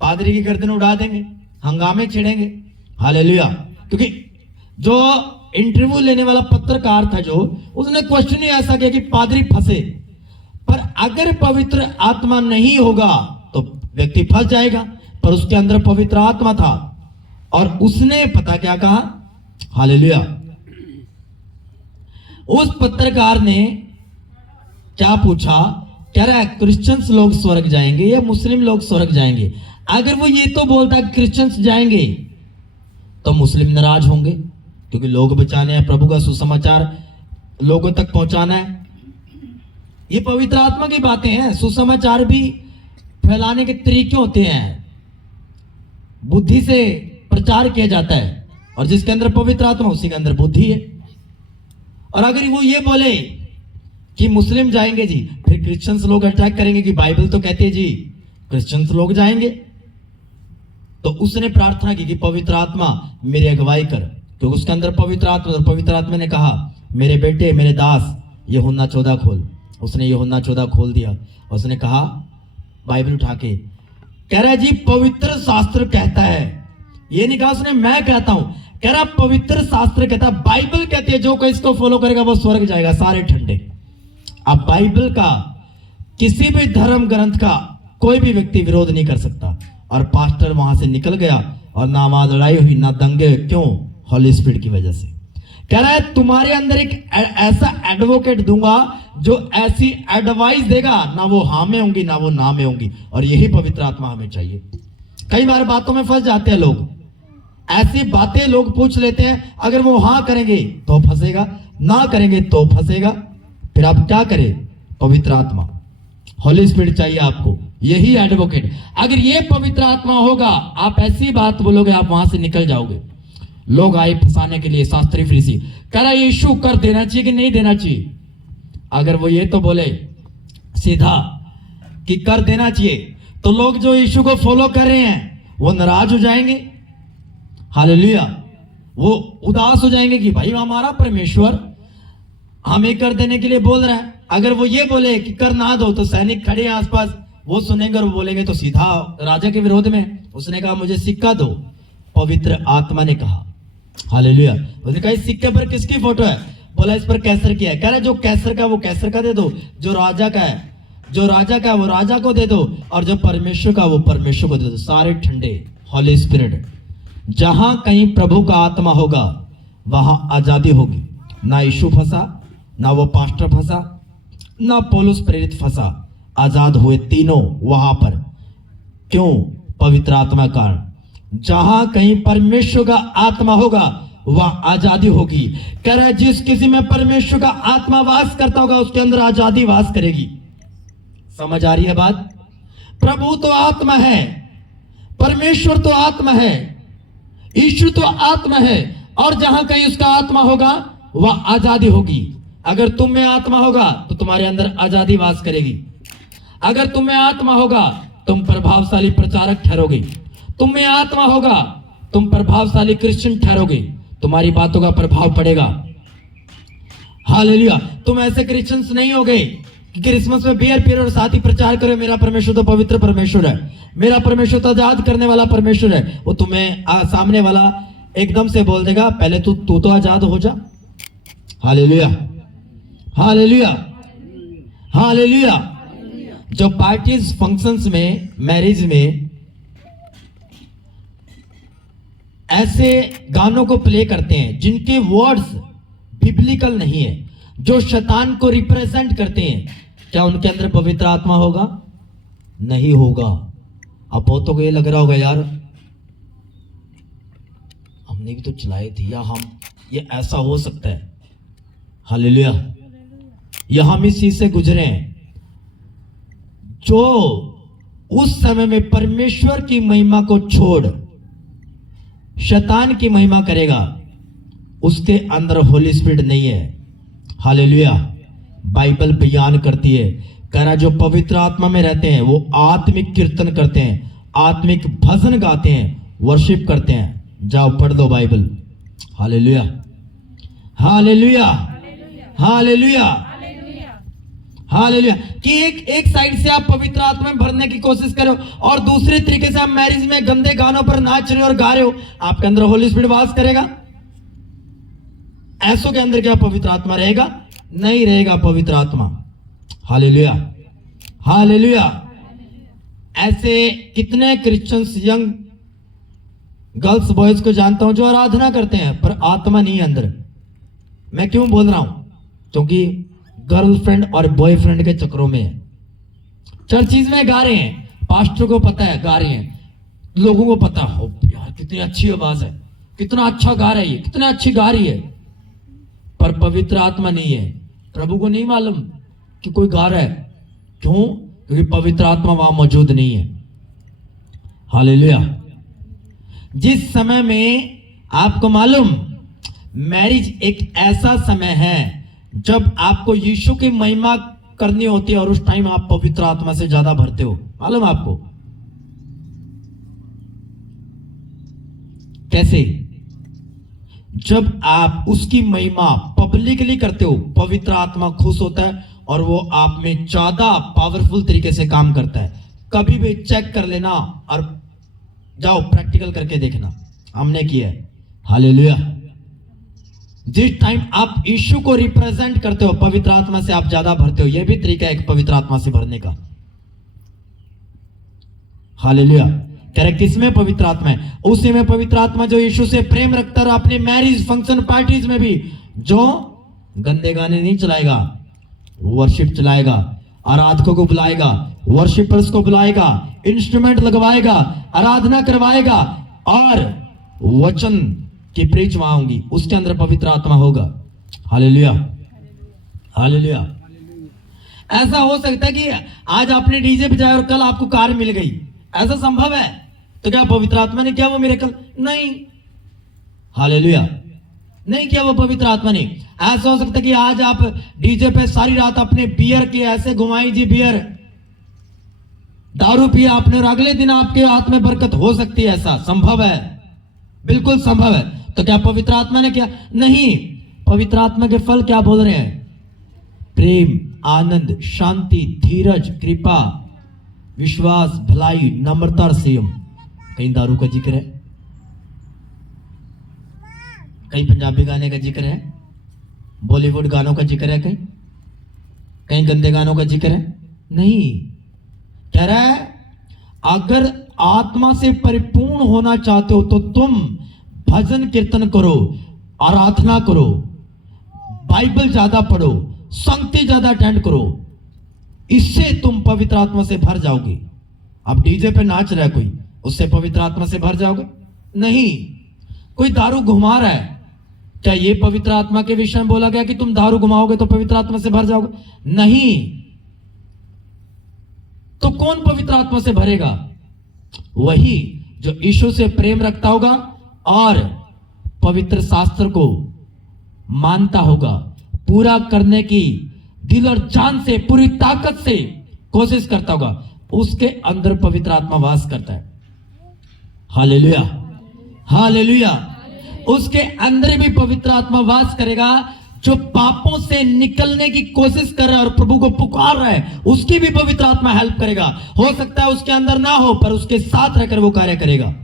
पादरी की गर्दन उड़ा देंगे, हंगामे छिड़ेंगे। हालेलुया। क्योंकि जो इंटरव्यू लेने वाला पत्रकार था, जो उसने क्वेश्चन ही ऐसा किया कि पादरी फंसे। पर अगर पवित्र आत्मा नहीं होगा तो व्यक्ति फंस जाएगा, पर उसके अंदर पवित्र आत्मा था और उसने पता क्या कहा? हालेलुया। उस पत्रकार ने क्या पूछा? कह रहा है क्रिश्चियंस लोग स्वर्ग जाएंगे या मुस्लिम लोग स्वर्ग जाएंगे? अगर वो ये तो बोलता क्रिश्चियंस जाएंगे तो मुस्लिम नाराज होंगे, क्योंकि लोग बचाने हैं, प्रभु का सुसमाचार लोगों तक पहुंचाना है। ये पवित्र आत्मा की बातें हैं। सुसमाचार भी फैलाने के तरीके होते हैं, बुद्धि से प्रचार किया जाता है, और जिसके अंदर पवित्र आत्मा उसी के अंदर बुद्धि है। और अगर वो ये बोले कि मुस्लिम जाएंगे जी, फिर क्रिश्चियंस लोग अटैक करेंगे कि बाइबल तो कहते हैं जी क्रिश्चियंस लोग जाएंगे। तो उसने प्रार्थना की कि पवित्र आत्मा मेरी अगुवाई कर, क्योंकि उसके अंदर पवित्र आत्मा। और पवित्र आत्मा ने कहा मेरे बेटे, मेरे दास, यूहन्ना 14 खोल। उसने यूहन्ना 14 खोल दिया। उसने कहा बाइबल उठा के, कह रहा जी पवित्र शास्त्र कहता है, ये नहीं कहा उसने मैं कहता हूं, कह रहा पवित्र शास्त्र कहता है, बाइबल कहती है जो कोई इसको फॉलो करेगा वो स्वर्ग जाएगा, सारे ठंडे। अब बाइबल का किसी भी धर्म ग्रंथ का कोई भी व्यक्ति विरोध नहीं कर सकता। और पास्टर वहां से निकल गया और ना वहां लड़ाई हुई ना दंगे। क्यों? होली स्पिरिट की वजह से। कह रहा है तुम्हारे अंदर एक ऐसा एडवोकेट दूंगा जो ऐसी एडवाइस देगा, ना वो हाँ में होंगी ना वो ना में होंगी। और यही पवित्र आत्मा हमें चाहिए। कई बार बातों में फंस जाते हैं लोग, ऐसी बातें लोग पूछ लेते हैं, अगर वो हाँ करेंगे तो फंसेगा, ना करेंगे तो फंसेगा। फिर आप क्या करें? पवित्र आत्मा, होली स्पिरिट चाहिए आपको, यही एडवोकेट। अगर ये पवित्र आत्मा होगा, आप ऐसी बात बोलोगे आप वहां से निकल जाओगे। लोग आए फंसाने के लिए, शास्त्री फरीसी, कह रहा यीशु कर देना चाहिए कि नहीं देना चाहिए? अगर वो ये तो बोले सीधा कि कर देना चाहिए, तो लोग जो यीशु को फॉलो कर रहे हैं वो नाराज हो जाएंगे। हालेलुया। वो उदास हो जाएंगे कि भाई हमारा परमेश्वर हमें कर देने के लिए बोल रहा है। अगर वो ये बोले कि कर ना दो, तो सैनिक खड़े हैं आसपास, वो सुनेंगे और वो बोलेंगे तो सीधा राजा के विरोध में। उसने कहा मुझे सिक्का दो, पवित्र आत्मा ने कहा। हालेलुया। उसने कहा इस सिक्के पर किसकी फोटो है? बोला इस पर कैसर की है। कह रहा जो कैसर का वो कैसर का दे दो, जो राजा का है, जो राजा का है वो राजा को दे दो, और जो परमेश्वर का वो परमेश्वर को दे दो। सारे ठंडे। होली स्पिरिट। जहां कहीं प्रभु का आत्मा होगा वहां आजादी होगी। ना यीशु फंसा, ना वो पास्टर फंसा, ना पौलुस प्रेरित फंसा, आजाद हुए तीनों वहां पर। क्यों? पवित्र आत्मा कारण। जहां कहीं परमेश्वर का आत्मा होगा वह आजादी होगी। कह रहा है जिस किसी में परमेश्वर का आत्मा वास करता होगा उसके अंदर आजादी वास करेगी। समझ आ रही है बात? प्रभु तो आत्मा है, परमेश्वर तो आत्मा है, यीशु तो आत्मा है, और जहां कहीं उसका आत्मा होगा वह आजादी होगी। अगर तुम में आत्मा होगा तो तुम्हारे अंदर आजादी वास करेगी। अगर तुम में आत्मा होगा तुम प्रभावशाली प्रचारक ठहरोगे। तुम में आत्मा होगा तुम प्रभावशाली क्रिश्चियन ठहरोगे, तुम्हारी बातों का प्रभाव पड़ेगा। हालेलुया। तुम ऐसे क्रिश्चियंस नहीं होगे कि क्रिसमस में बियर पियर और साथ ही प्रचार करो मेरा परमेश्वर तो पवित्र परमेश्वर है, मेरा परमेश्वर तो आजाद करने वाला परमेश्वर है। वो तुम्हें सामने वाला एकदम से बोल देगा पहले तू तो आजाद हो जा। हालेलुया, हालेलुया, हालेलुया। जो पार्टीज फंक्शंस में, मैरिज में ऐसे गानों को प्ले करते हैं जिनके वर्ड्स बिब्लिकल नहीं है, जो शैतान को रिप्रेजेंट करते हैं, क्या उनके अंदर पवित्र आत्मा होगा? नहीं होगा। अब बहुतों को ये लग रहा होगा यार हमने भी तो चलाए थे, या हम ये ऐसा हो सकता है। हालेलुया। यह हम इस चीज से गुजरे हैं। जो उस समय में परमेश्वर की महिमा को छोड़ शैतान की महिमा करेगा, उसके अंदर होली स्पिरिट नहीं है। हालेलुया। बाइबल बयान करती है, कह रहा जो पवित्र आत्मा में रहते हैं वो आत्मिक कीर्तन करते हैं, आत्मिक भजन गाते हैं, वर्शिप करते हैं। जाओ पढ़ दो बाइबल। हालेलुया, हालेलुया, हालेलुया, हालेलुया। कि एक साइड से आप पवित्र आत्मा में भरने की कोशिश करो और दूसरे तरीके से आप मैरिज में गंदे गानों पर नाच रहे हो और गा रहे हो, आपके अंदर होली स्पिरिट वास करेगा? ऐसों के अंदर क्या पवित्र आत्मा रहेगा? नहीं रहेगा पवित्र आत्मा। Hallelujah, hallelujah. ऐसे कितने क्रिश्चियंस यंग गर्ल्स बॉयज को जानता हूं जो आराधना करते हैं पर आत्मा नहीं है अंदर। मैं क्यों बोल रहा हूं? क्योंकि गर्लफ्रेंड और बॉयफ्रेंड के चक्रों में है। चर्चिज में गा रहे हैं, पास्टर को पता है गा रहे हैं, लोगों को पता हो यार कितनी अच्छी आवाज है, कितना अच्छा गा रही है, कितना अच्छी गा रही है, पर पवित्र आत्मा नहीं है। प्रभु को नहीं मालूम कि कोई गा रहा है। क्यों? क्योंकि पवित्र आत्मा वहां मौजूद नहीं है। हालेलुया। जिस समय में आपको मालूम मैरिज एक ऐसा समय है जब आपको यीशु की महिमा करनी होती है और उस टाइम आप पवित्र आत्मा से ज्यादा भरते हो। मालूम आपको कैसे? जब आप उसकी महिमा पब्लिकली करते हो, पवित्र आत्मा खुश होता है और वो आप में ज्यादा पावरफुल तरीके से काम करता है। कभी भी चेक कर लेना और जाओ प्रैक्टिकल करके देखना, हमने किया है। हालेलुया। जिस टाइम आप यीशु को रिप्रेजेंट करते हो पवित्र आत्मा से आप ज्यादा भरते हो। यह भी तरीका है एक पवित्र आत्मा से भरने का। हालेलुया। किसमें पवित्र आत्मा है? उसी में पवित्र आत्मा जो यीशु से प्रेम रखता है। अपने मैरिज फंक्शन पार्टीज में भी जो गंदे गाने नहीं चलाएगा, वर्शिप चलाएगा, आराधकों को बुलाएगा, वर्शिपर्स को बुलाएगा, इंस्ट्रूमेंट लगवाएगा, आराधना करवाएगा और वचन की प्रीच वहां होंगी, उसके अंदर पवित्र आत्मा होगा। Hallelujah, hallelujah. ऐसा हो सकता है कि आज आपने डीजे बजाया और कल आपको कार मिल गई, ऐसा संभव है? तो क्या पवित्र आत्मा ने किया वो मिरेकल? नहीं। हालेलुया। नहीं किया वो पवित्र आत्मा ने। ऐसा हो सकता है कि आज आप डीजे पे सारी रात अपने बियर के ऐसे घुमाई जी, बियर दारू पिया आपने और अगले दिन आपके हाथ में बरकत हो सकती है। ऐसा संभव है, बिल्कुल संभव है। तो क्या पवित्र आत्मा ने किया? नहीं। पवित्र आत्मा के फल क्या बोल रहे हैं? प्रेम, आनंद, शांति, धीरज, कृपा, विश्वास, भलाई, नम्रता और संयम। कहीं दारू का जिक्र है, कहीं पंजाबी गाने का जिक्र है, बॉलीवुड गानों का जिक्र है, कहीं गंदे गानों का जिक्र है? नहीं। कह रहा है अगर आत्मा से परिपूर्ण होना चाहते हो तो तुम भजन कीर्तन करो, आराधना करो, बाइबल ज्यादा पढ़ो, संगति ज्यादा अटेंड करो, इससे तुम पवित्र आत्मा से भर जाओगे। अब डीजे पे नाच रहा है कोई, उससे पवित्र आत्मा से भर जाओगे? नहीं। कोई दारू घुमा रहा है, क्या ये पवित्र आत्मा के विषय में बोला गया कि तुम दारू घुमाओगे तो पवित्र आत्मा से भर जाओगे? नहीं। तो कौन पवित्र आत्मा से भरेगा? वही जो यीशु से प्रेम रखता होगा और पवित्र शास्त्र को मानता होगा, पूरा करने की दिल और जान से, पूरी ताकत से कोशिश करता होगा, उसके अंदर पवित्र आत्मा वास करता है। Hallelujah, hallelujah. उसके अंदर भी पवित्र आत्मा वास करेगा। जो पापों से निकलने की कोशिश कर रहा है और प्रभु को पुकार रहा है, उसकी भी पवित्र आत्मा हेल्प करेगा। हो सकता है उसके अंदर ना हो, पर उसके साथ रहकर वो कार्य करेगा।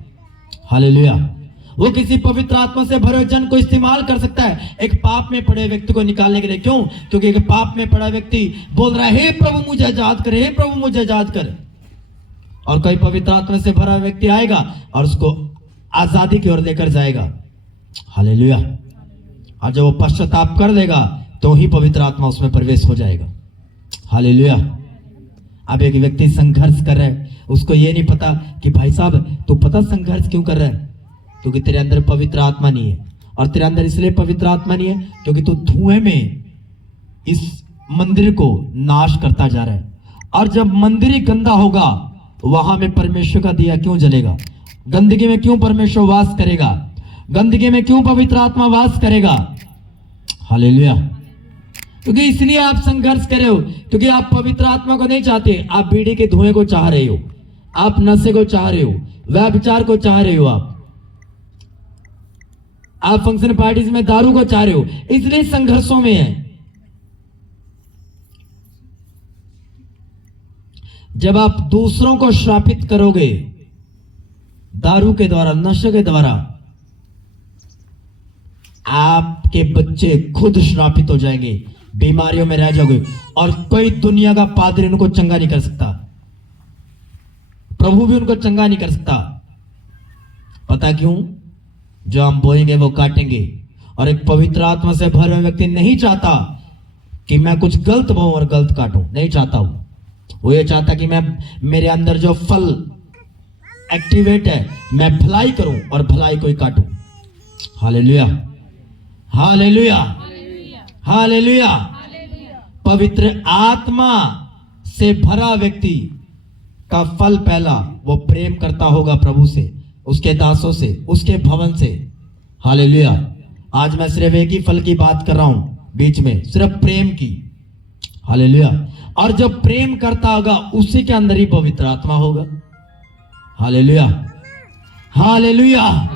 हालेलुया। वो किसी पवित्र आत्मा से भरे जन को इस्तेमाल कर सकता है एक पाप में पड़े व्यक्ति को निकालने के लिए। क्यों? क्योंकि एक पाप में पड़ा व्यक्ति बोल रहा है, हे प्रभु मुझे आजाद कर, हे प्रभु मुझे आजाद कर। और कोई पवित्र आत्मा से भरा व्यक्ति आएगा और उसको आजादी की ओर लेकर जाएगा। हालेलुया। और जब वो पश्चाताप कर लेगा तो ही पवित्र आत्मा उसमें प्रवेश हो जाएगा। हालेलुया। अब एक व्यक्ति संघर्ष कर रहा है, उसको ये नहीं पता कि भाई साहब तू पता संघर्ष क्यों कर रहा है? क्योंकि तेरे अंदर पवित्र आत्मा नहीं है। और तेरे अंदर इसलिए पवित्र आत्मा नहीं है क्योंकि तू धुएं में इस मंदिर को नाश करता जा रहा है। और जब मंदिर ही गंदा होगा, वहां में परमेश्वर का दिया क्यों जलेगा? गंदगी में क्यों परमेश्वर वास करेगा? गंदगी में क्यों पवित्र आत्मा वास करेगा? हालेलुया। क्योंकि इसलिए आप संघर्ष कर रहे हो, क्योंकि आप पवित्र आत्मा को नहीं चाहते। आप बीड़ी के धुएं को चाह रहे हो, आप नशे को चाह रहे हो, व्यभिचार को चाह रहे हो, आप फंक्शन पार्टीज में दारू को चाह रहे हो, इसलिए संघर्षों में है। जब आप दूसरों को श्रापित करोगे दारू के द्वारा, नशे के द्वारा, आपके बच्चे खुद श्रापित हो जाएंगे, बीमारियों में रह जाओगे और कोई दुनिया का पादरी उनको चंगा नहीं कर सकता, प्रभु भी उनको चंगा नहीं कर सकता। पता क्यों? जो हम बोएंगे वो काटेंगे। और एक पवित्र आत्मा से भरे हुए व्यक्ति नहीं चाहता कि मैं कुछ गलत बोऊं और गलत काटूं, नहीं चाहता हूं। वो ये चाहता कि मैं मेरे अंदर जो फल एक्टिवेट है, मैं भलाई करूं और भलाई को ही काटूं। हालेलुया, हालेलुया, हालेलुया। पवित्र आत्मा से भरा व्यक्ति का फल पहला, वो प्रेम करता होगा प्रभु से, उसके दासों से, उसके भवन से। हालेलुया। आज मैं सिर्फ एक ही फल की बात कर रहा हूं बीच में, सिर्फ प्रेम की। हालेलुया। और जब प्रेम करता होगा उसी के अंदर ही पवित्र आत्मा होगा। Hallelujah, hallelujah.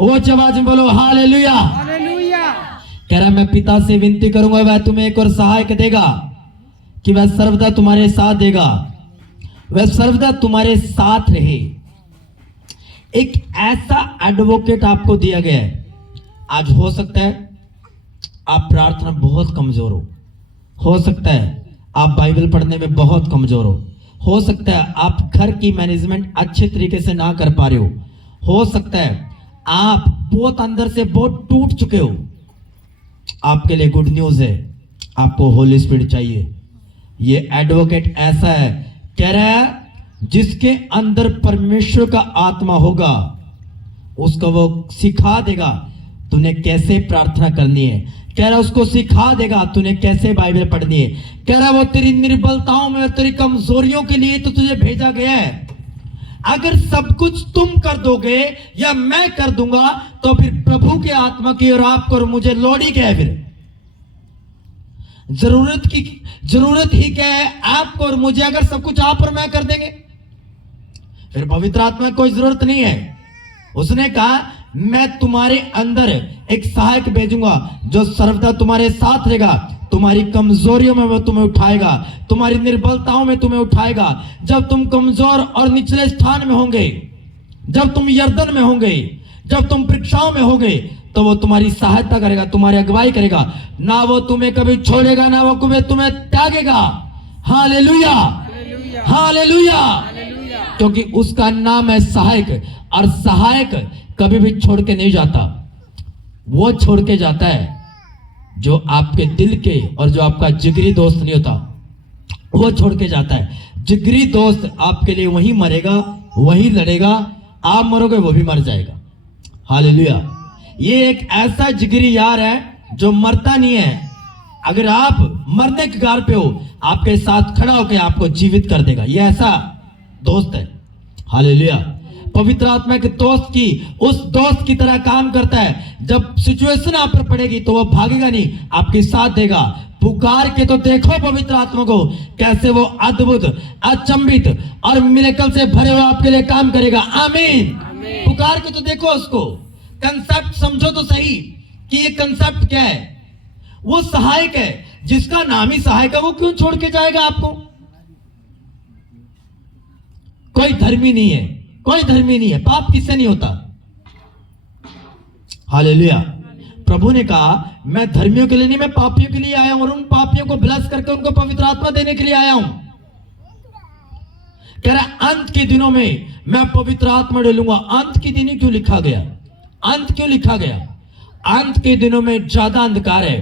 वो आवाज में बोलो हालेलुया, हालेलुया। कह रहा मैं पिता से विनती करूंगा, वह तुम्हें एक और सहायक देगा कि वह सर्वदा तुम्हारे साथ देगा, वह सर्वदा तुम्हारे साथ रहे। एक ऐसा एडवोकेट आपको दिया गया है। आज हो सकता है आप प्रार्थना बहुत कमजोर हो सकता है आप बाइबल पढ़ने में बहुत कमजोर हो सकता है आप घर की मैनेजमेंट अच्छे तरीके से ना कर पा रहे हो सकता है आप बहुत अंदर से बहुत टूट चुके हो। आपके लिए गुड न्यूज है, आपको होली स्पिरिट चाहिए। ये एडवोकेट ऐसा है, कह रहा है जिसके अंदर परमेश्वर का आत्मा होगा उसको वो सिखा देगा तूने कैसे प्रार्थना करनी है। कह रहा उसको सिखा देगा तूने कैसे बाइबल पढ़नी है। कह रहा वो तेरी निर्बलताओं में, तेरी कमजोरियों के लिए तो तुझे भेजा गया है। अगर सब कुछ तुम कर दोगे या मैं कर दूंगा तो फिर प्रभु के आत्मा की और आपको और मुझे लोड़ ही क्या है? फिर जरूरत ही क्या है आपको और मुझे? अगर सब कुछ आप और मैं कर देंगे फिर पवित्र आत्मा की कोई जरूरत नहीं है। उसने कहा मैं तुम्हारे अंदर एक सहायक भेजूंगा जो सर्वदा तुम्हारे साथ रहेगा, तुम्हारी कमजोरियों में वो तुम्हें उठाएगा, तुम्हारी निर्बलताओं में तुम्हें उठाएगा। जब तुम कमजोर और निचले स्थान में होंगे, जब तुम यर्दन में होंगे, जब तुम परीक्षाओं में होंगे, तो वो तुम्हारी सहायता करेगा, तुम्हारी अगुवाई करेगा। ना वो तुम्हें कभी छोड़ेगा, ना वो कभी तुम्हें त्यागेगा। Hallelujah, hallelujah. क्योंकि उसका नाम है सहायक, और सहायक कभी भी छोड़ के नहीं जाता। वो छोड़ के जाता है जो आपके दिल के और जो आपका जिगरी दोस्त नहीं होता, वो छोड़ के जाता है। जिगरी दोस्त आपके लिए वही मरेगा, वही लड़ेगा, आप मरोगे वो भी मर जाएगा। हालेलुया। ये एक ऐसा जिगरी यार है जो मरता नहीं है। अगर आप मरने के गार पे हो, आपके साथ खड़ा होकर आपको जीवित कर देगा। ये ऐसा दोस्त है। हालेलुया। पवित्र आत्मा के दोस्त की उस दोस्त की तरह काम करता है। जब सिचुएशन आप पर पड़ेगी तो वो भागेगा नहीं, आपके साथ देगा। पुकार के तो देखो पवित्र आत्मा को, कैसे वो अद्भुत, अचंभित और मिरेकल से भरे हुए आपके लिए काम करेगा। आमीन। पुकार के तो देखो उसको, कंसेप्ट समझो तो सही कि ये कंसेप्ट क्या है। वो सहायक है, जिसका नाम ही सहायक है, वो क्यों छोड़ के जाएगा आपको? कोई धर्मी नहीं है, कोई धर्मी नहीं है, पाप किससे नहीं होता। हालेलुया। प्रभु ने कहा मैं धर्मियों के लिए नहीं, मैं पापियों के लिए आया हूं और उन पापियों को ब्लेस करके उनको पवित्र आत्मा देने के लिए आया हूं। कह रहा अंत के दिनों में मैं पवित्र आत्मा डालूंगा। अंत के दिन क्यों लिखा गया? अंत क्यों लिखा गया? अंत के दिनों में ज्यादा अंधकार है,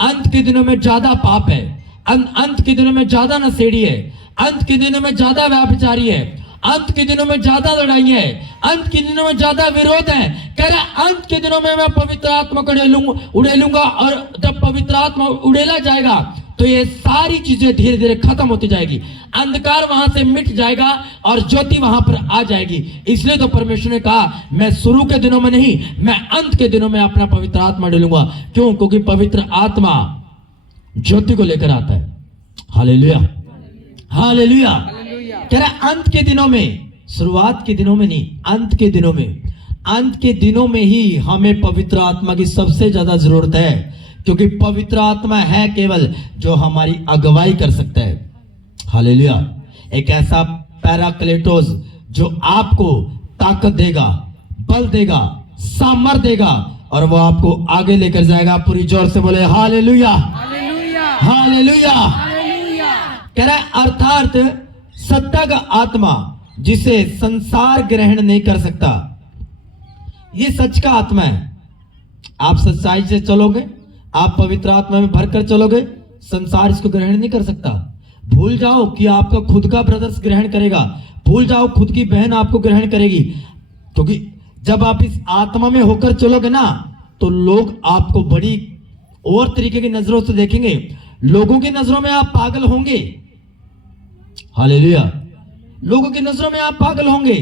अंत के दिनों में ज्यादा पाप है, अंत के दिनों में ज्यादा नशेड़ी है, अंत के दिनों में ज्यादा व्यभिचारी है, अंत के दिनों में ज्यादा लड़ाई है, अंत के दिनों में ज्यादा विरोध है। कह रहा अंत के दिनों में मैं पवित्र आत्मा को उड़ेलूंगा और जब पवित्र आत्मा उड़ेला जाएगा तो ये सारी चीजें धीरे धीरे खत्म होती जाएगी, अंधकार वहां से मिट जाएगा और ज्योति वहां पर आ जाएगी। इसलिए तो परमेश्वर ने कहा मैं शुरू के दिनों में नहीं, मैं अंत के दिनों में अपना पवित्र आत्मा डालूंगा। क्यों? क्योंकि पवित्र आत्मा ज्योति को लेकर आता है। Hallelujah, hallelujah. कह रहा अंत के दिनों में, शुरुआत के दिनों में नहीं, अंत के दिनों में। अंत के दिनों में ही हमें पवित्र आत्मा की सबसे ज्यादा जरूरत है, क्योंकि पवित्र आत्मा है केवल जो हमारी अगुवाई कर सकता है। हालेलुया। एक ऐसा पैराक्लेटोस जो आपको ताकत देगा, बल देगा, सामर्थ देगा और वो आपको आगे लेकर जाएगा। पूरी जोर से बोले हालेलुया, हालेलुया। कह रहा है अर्थात सत्ता का आत्मा जिसे संसार ग्रहण नहीं कर सकता, ये सच का आत्मा है। आप सच्चाई से चलोगे, आप पवित्र आत्मा में भरकर चलोगे, संसार इसको ग्रहण नहीं कर सकता। भूल जाओ कि आपका खुद का ब्रदर्स ग्रहण करेगा, भूल जाओ खुद की बहन आपको ग्रहण करेगी, क्योंकि जब आप इस आत्मा में होकर चलोगे ना तो लोग आपको बड़ी और तरीके की नजरों से देखेंगे। लोगों की नजरों में आप पागल होंगे। हालेलुया। लोगों की नजरों में आप पागल होंगे।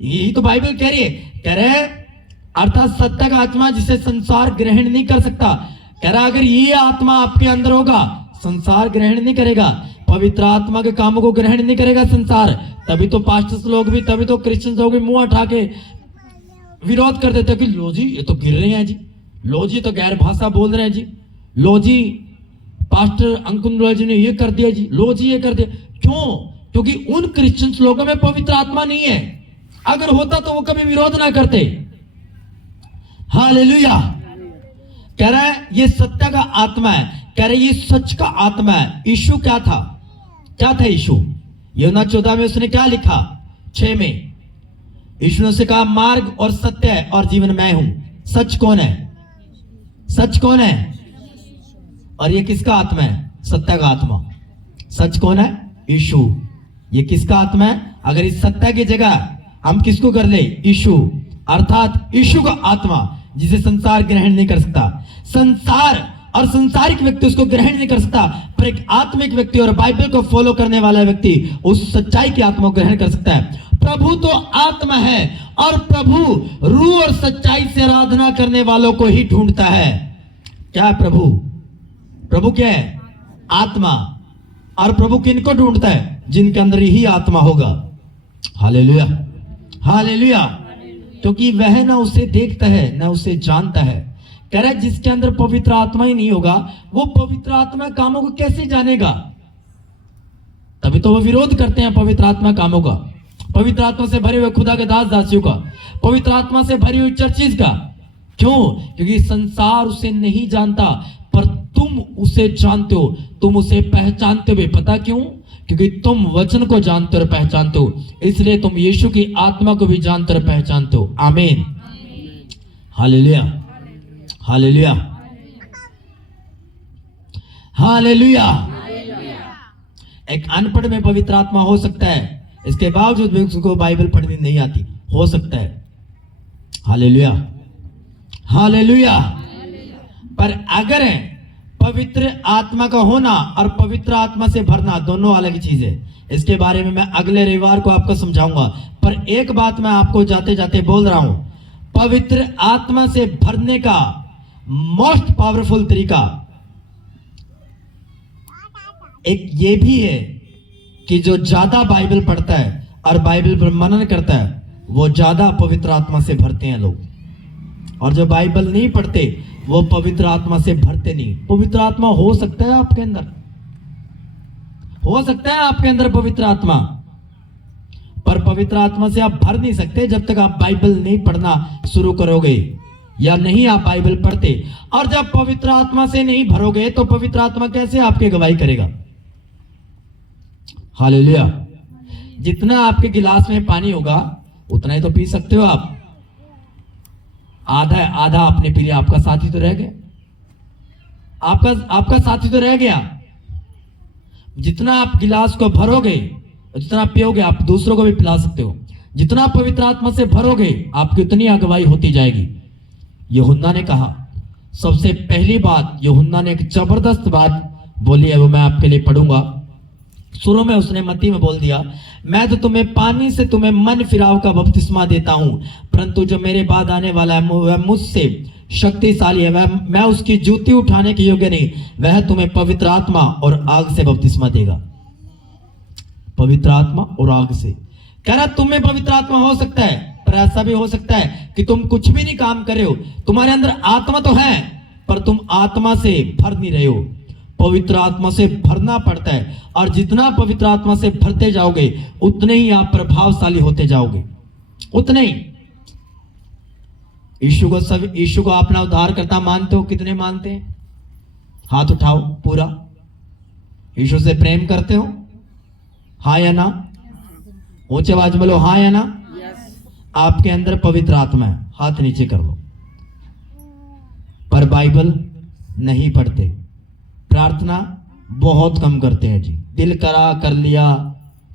यही तो बाइबल कह रही है। कह रहे अर्थात सत्ता का आत्मा जिसे संसार ग्रहण नहीं कर सकता। कह रहा अगर ये आत्मा आपके अंदर होगा, संसार ग्रहण नहीं करेगा। पवित्र आत्मा के कामों को ग्रहण नहीं करेगा संसार। तभी तो पास्टर्स लोग भी, तभी तो क्रिश्चियंस लोग भी मुंह उठा के विरोध कर देते कि लो जी ये तो गिर रहे हैं जी, लो जी तो गैर भाषा बोल रहे हैं जी, लो जी पास्टर अंकुर जी ने ये कर दिया जी, लो जी ये कर दिया। क्यों? क्योंकि उन क्रिश्चियंस लोगों में पवित्र आत्मा नहीं है। अगर होता तो वो कभी विरोध ना करते। हालेलुया। कह रहा है ये सत्य का आत्मा है, कह रहे ये सच का आत्मा है। यीशु क्या था? क्या था यीशु? यूहन्ना 14 में उसने क्या लिखा? 6 में यीशु ने उसे कहा मार्ग और सत्य है और जीवन मैं हूं। सच कौन है? सच कौन है? और ये किसका आत्मा है? सत्य का आत्मा। सच कौन है? यीशु। ये किसका आत्मा है? अगर इस सत्य की जगह हम किसको कर ले? यीशु, अर्थात यीशु का आत्मा जिसे संसार ग्रहण नहीं कर सकता। संसार और संसारिक व्यक्ति उसको ग्रहण नहीं कर सकता, पर एक आत्मिक व्यक्ति और बाइबल को फॉलो करने वाला व्यक्ति उस सच्चाई की आत्मा को ग्रहण कर सकता है। प्रभु तो आत्मा है और प्रभु रूह और सच्चाई से आराधना करने वालों को ही ढूंढता है। क्या है प्रभु? प्रभु क्या है? आत्मा। और प्रभु किनको ढूंढता है? जिनके अंदर ही आत्मा होगा। Hallelujah, hallelujah. क्योंकि वह ना उसे देखता है ना उसे जानता है। कह रहा है जिसके अंदर पवित्र आत्मा ही नहीं होगा वो पवित्र आत्मा कामों को कैसे जानेगा? तभी तो वो विरोध करते हैं पवित्र आत्मा कामों का, पवित्र आत्मा से भरे हुए खुदा के दास दासियों का, पवित्र आत्मा से भरी हुई चर्चिज का। क्यों? क्योंकि संसार उसे नहीं जानता, पर तुम उसे जानते हो, तुम उसे पहचानते हो। पता क्यों? क्योंकि तुम वचन को जानते और पहचानते हो, इसलिए तुम यीशु की आत्मा को भी जानते और पहचानते हो। आमीन, हालेलुया, हालेलुया, हालेलुया। एक अनपढ़ में पवित्र आत्मा हो सकता है, इसके बावजूद भी उसको बाइबल पढ़नी नहीं आती, हो सकता है। Hallelujah, hallelujah. पर अगर पवित्र आत्मा का होना और पवित्र आत्मा से भरना दोनों अलग चीज है। इसके बारे में मैं अगले रविवार को आपको समझाऊंगा, पर एक बात मैं आपको जाते जाते बोल रहा हूं, पवित्र आत्मा से भरने का मोस्ट पावरफुल तरीका एक ये भी है कि जो ज्यादा बाइबल पढ़ता है और बाइबल पर मनन करता है वो ज्यादा पवित्र आत्मा से भरते हैं लोग, और जो बाइबल नहीं पढ़ते वो पवित्र आत्मा से भरते नहीं। पवित्र आत्मा हो सकता है आपके अंदर, हो सकता है आपके अंदर पवित्र आत्मा, पर पवित्र आत्मा से आप भर नहीं सकते जब तक आप बाइबल नहीं पढ़ना शुरू करोगे या नहीं आप बाइबल पढ़ते। और जब पवित्र आत्मा से नहीं भरोगे तो पवित्र आत्मा कैसे आपके गवाही करेगा? हालेलुया। जितना आपके गिलास में पानी होगा उतना ही तो पी सकते हो आप। आधा आधा आपने पी लिया, आपका साथी तो रह गया, आपका साथी तो रह गया। जितना आप गिलास को भरोगे, जितना पियोगे, आप दूसरों को भी पिला सकते हो। जितना पवित्र आत्मा से भरोगे आपकी उतनी अगुवाई होती जाएगी। यूहन्ना ने कहा, सबसे पहली बात यूहन्ना ने एक जबरदस्त बात बोली है, वो मैं आपके लिए पढ़ूंगा। शुरू में उसने मत्ती में बोल दिया, मैं तो तुम्हें पानी से तुम्हें मन फिराव का बपतिस्मा देता हूं, परंतु जो मेरे बाद आने वाला है वह मुझसे शक्तिशाली है, वह मैं उसकी जूती उठाने के योग्य नहीं, वह तुम्हें पवित्र आत्मा और आग से बपतिस्मा देगा। पवित्र आत्मा और आग से कह रहा, तुम्हें पवित्र आत्मा हो सकता है, पर ऐसा भी हो सकता है कि तुम कुछ भी नहीं काम कर रहे हो, तुम्हारे अंदर आत्मा तो है पर तुम आत्मा से भर नहीं रहे हो। पवित्र आत्मा से भरना पड़ता है, और जितना पवित्र आत्मा से भरते जाओगे उतने ही आप प्रभावशाली होते जाओगे, उतने ही। यीशु को अपना उद्धारकर्ता मानते हो? कितने मानते हैं? हाथ उठाओ पूरा। यीशु से प्रेम करते हो? हाँ या ना? ऊंचे आवाज बोलो हाँ या ना। आपके अंदर पवित्र आत्मा है, हाथ नीचे कर लो। पर बाइबल नहीं पढ़ते, प्रार्थना बहुत कम करते हैं जी। दिल करा, कर लिया,